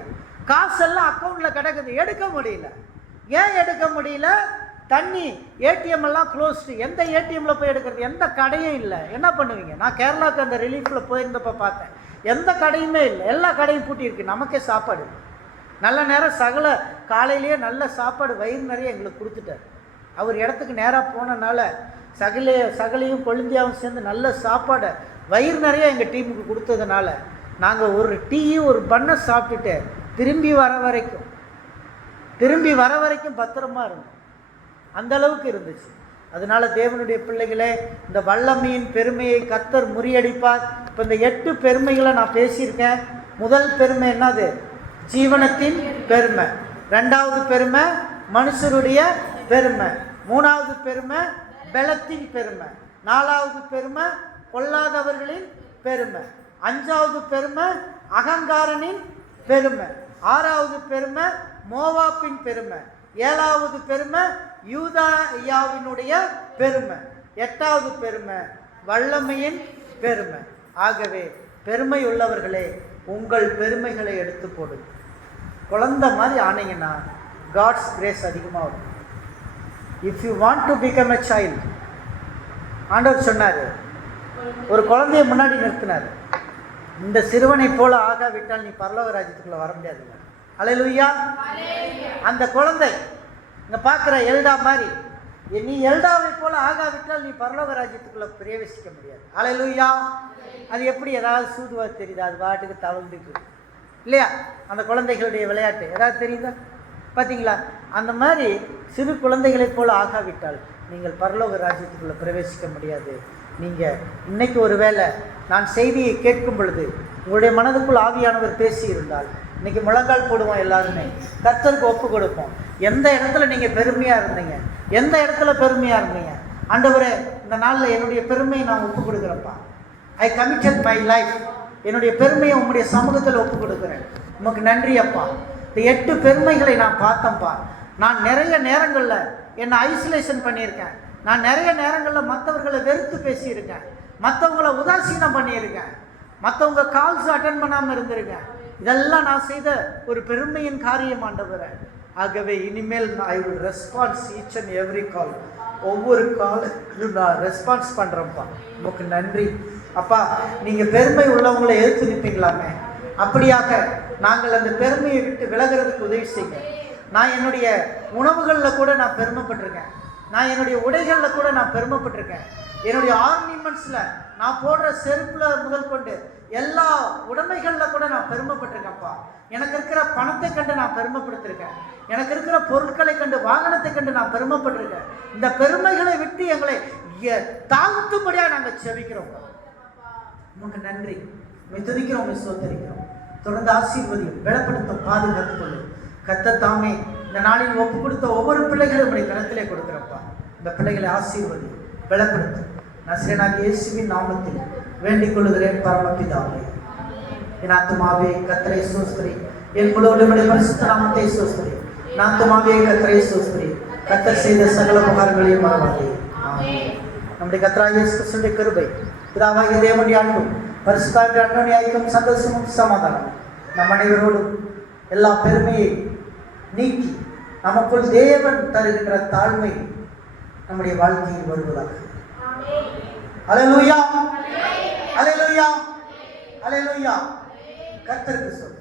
காசெல்லாம் அக்கௌண்ட்டில் கிடக்குது, எடுக்க முடியல. ஏன் எடுக்க முடியல? தண்ணி, ஏடிஎம் எல்லாம் க்ளோஸ்டு. எந்த ஏடிஎம்மில் போய் எடுக்கிறது? எந்த கடையும் இல்லை. என்ன பண்ணுவீங்க? நான் கேரளாவுக்கு அந்த ரிலீஃபில் போயிருந்தப்போ பார்த்தேன், எந்த கடையுமே இல்லை, எல்லா கடையும் பூட்டியிருக்கு. நமக்கே சாப்பாடு நல்ல நேரம் சகல காலையிலேயே நல்ல சாப்பாடு வயிறு நிறைய எங்களுக்கு கொடுத்துட்டார். அவர் இடத்துக்கு நேராக போனனால சகலையும் கொழுந்தியாவும் சேர்ந்து நல்ல சாப்பாடை வயிறு நிறைய எங்கள் டீமுக்கு கொடுத்ததுனால நாங்கள் ஒரு டீயும் ஒரு பண்ணை சாப்பிட்டுட்டு திரும்பி வர வரைக்கும் பத்திரமா இருந்தோம். அந்த அளவுக்கு இருந்துச்சு. அதனால தேவனுடைய பிள்ளைகளே, இந்த வல்லமையின் பெருமையை கர்த்தர் முறியடிப்பார். இப்போ இந்த 8 பெருமைகளை நான் பேசியிருக்கேன். முதல் பெருமை என்னது? ஜீவனத்தின் பெருமை. 2வது பெருமை மனுஷருடைய பெருமை. 3வது பெருமை பலத்தின் பெருமை. 4வது பெருமை கொல்லாதவர்களின் பெருமை. 5வது பெருமை அகங்காரனின் பெருமை. 6வது பெருமை மோவாப்பின் பெருமை. 7வது பெருமை யூதாயாவினுடைய பெருமை. 8வது பெருமை வல்லமையின் பெருமை. ஆகவே பெருமை உள்ளவர்களே, உங்கள் பெருமைகளை எடுத்து போடுங்க. குழந்தை மாதிரி ஆனீங்கன்னா காட்ஸ் கிரேஸ் அதிகமாக வரும். If you want to become a child, ஆண்டவர் சொன்னார், ஒரு குழந்தைய முன்னாடி நிறுத்தினார், இந்த சிறுவனை போல ஆகாவிட்டால் நீ பரலோக ராஜ்யத்துக்குள்ள வர முடியாது. அல்லேலூயா. அந்த குழந்தை இங்க பார்க்குற எல்டா மாதிரி, நீ எல்டாவை போல ஆகாவிட்டால் நீ பரலோக ராஜ்யத்துக்குள்ள பிரவேசிக்க முடியாது. அல்லேலூயா. அது எப்படி? ஏதாவது சூதுவா தெரியுதா? அது பாட்டுக்கு தவழ்ந்துட்டு இல்லையா? அந்த குழந்தைகளுடைய விளையாட்டு ஏதாவது தெரியுதா? பார்த்தீங்களா? அந்த மாதிரி சிறு குழந்தைகளைப் போல ஆகாவிட்டால் நீங்கள் பரலோக ராஜ்யத்துக்குள்ள பிரவேசிக்க முடியாது. நீங்கள் இன்னைக்கு ஒரு வேளை நான் செய்தியை கேட்கும் பொழுது உங்களுடைய மனதுக்குள் ஆவியானவர் பேசியிருந்தால், இன்னைக்கு முழங்கால் போடுவோம், எல்லாருமே கர்த்தருக்கு ஒப்பு கொடுப்போம். எந்த இடத்துல நீங்கள் பெருமையாக இருந்தீங்க, எந்த இடத்துல பெருமையாக இருந்தீங்க, ஆண்டவரே இந்த நாளில் என்னுடைய பெருமையை நான் ஒப்பு கொடுக்குறேன்ப்பா, ஐ கமிட்டட் மை லைஃப், என்னுடைய பெருமையை உங்களுடைய சமூகத்தில் ஒப்பு கொடுக்குறேன், உமக்கு நன்றி அப்பா. இந்த 8 பெருமைகளை நான் பார்த்தேன்ப்பா. நான் நிறைய நேரங்களில் என்னை ஐசோலேஷன் பண்ணியிருக்கேன். நான் நிறைய நேரங்களில் மற்றவர்களை வெறுத்து பேசியிருக்கேன், மற்றவங்களை உதாசீனம் பண்ணியிருக்கேன், மற்றவங்க கால்ஸ் அட்டன் பண்ணாமல் இருந்திருக்கேன். இதெல்லாம் நான் செய்த ஒரு பெருமையின் காரியம் ஆண்டவரே. ஆகவே இனிமேல் I will response each and every call. ஒவ்வொரு காலும் நான் ரெஸ்பான்ஸ் பண்ணுறேன்ப்பா. உங்களுக்கு நன்றி அப்பா. நீங்கள் பெருமை உள்ளவங்களை எதிர்த்து நிற்பீங்களாமே, அப்படியாக நாங்கள் அந்த பெருமையை விட்டு விலகிறதுக்கு உதவி செய்யுங்க. நான் என்னுடைய உணவுகளில் கூட நான் பெருமைப்பட்டிருக்கேன், நான் என்னுடைய உடைகளில் கூட நான் பெருமைப்பட்டிருக்கேன், என்னுடைய ஆர்னிமெண்ட்ஸில் நான் போடுற செருப்பில் முதல் கொண்டு எல்லா உடைமைகளில் கூட நான் பெருமைப்பட்டிருக்கேன்ப்பா. எனக்கு இருக்கிற பணத்தை கண்டு நான் பெருமைப்படுத்திருக்கேன், எனக்கு இருக்கிற பொருட்களை கண்டு, வாகனத்தை கண்டு நான் பெருமைப்பட்டிருக்கேன். இந்த பெருமைகளை விட்டு எங்களை தாழ்த்தும்படியாக நாங்கள் செபிக்கிறோம். உங்களுக்கு நன்றி, துதிக்கிறோம், சோதரிக்கிறோம். தொடர்ந்து ஆசீர்வதியும், பலப்படுத்தும், பாதுகாத்துக் கொள்ளும். கர்த்தர் தாமே இந்த நாளில் ஒப்பு கொடுத்த ஒவ்வொரு பிள்ளைகளும் உடைய கரத்திலே கொடுக்குறப்பா. இந்த பிள்ளைகளை ஆசீர்வதி, பலப்படுத்தும். நசரேயனாகிய இயேசுவின் நாமத்தில் வேண்டிக் கொள்கிறேன் பரமபிதாவே. என் ஆத்துமாவே கர்த்தரை ஸ்தோத்திரி, என் முழுவதும் பரிசுத்த நாமத்தை ஸ்தோத்திரி. என் ஆத்துமாவே கர்த்தரை ஸ்தோத்திரி, கர்த்தர் செய்த சகல உபகாரங்களையும் மறவாதே. ஆமென். நம்முடைய கர்த்தராகிய இயேசு கிறிஸ்துவின் கிருபை, பிதாவாகிய தேவனுடைய அன்பும் பரிசுத்தாவின் அன்பின் ஐக்கியமும் சந்தோஷமும் சமாதானம் நம் அனைவரோடும் எல்லா பெருமையை நீக்கி நமக்குள் தேவன் தருகின்ற தாழ்மை நம்முடைய வாழ்க்கையில் வருவதாக. அல்லேலூயா, அல்லேலூயா, அல்லேலூயா. கர்த்தருக்கு சொல்.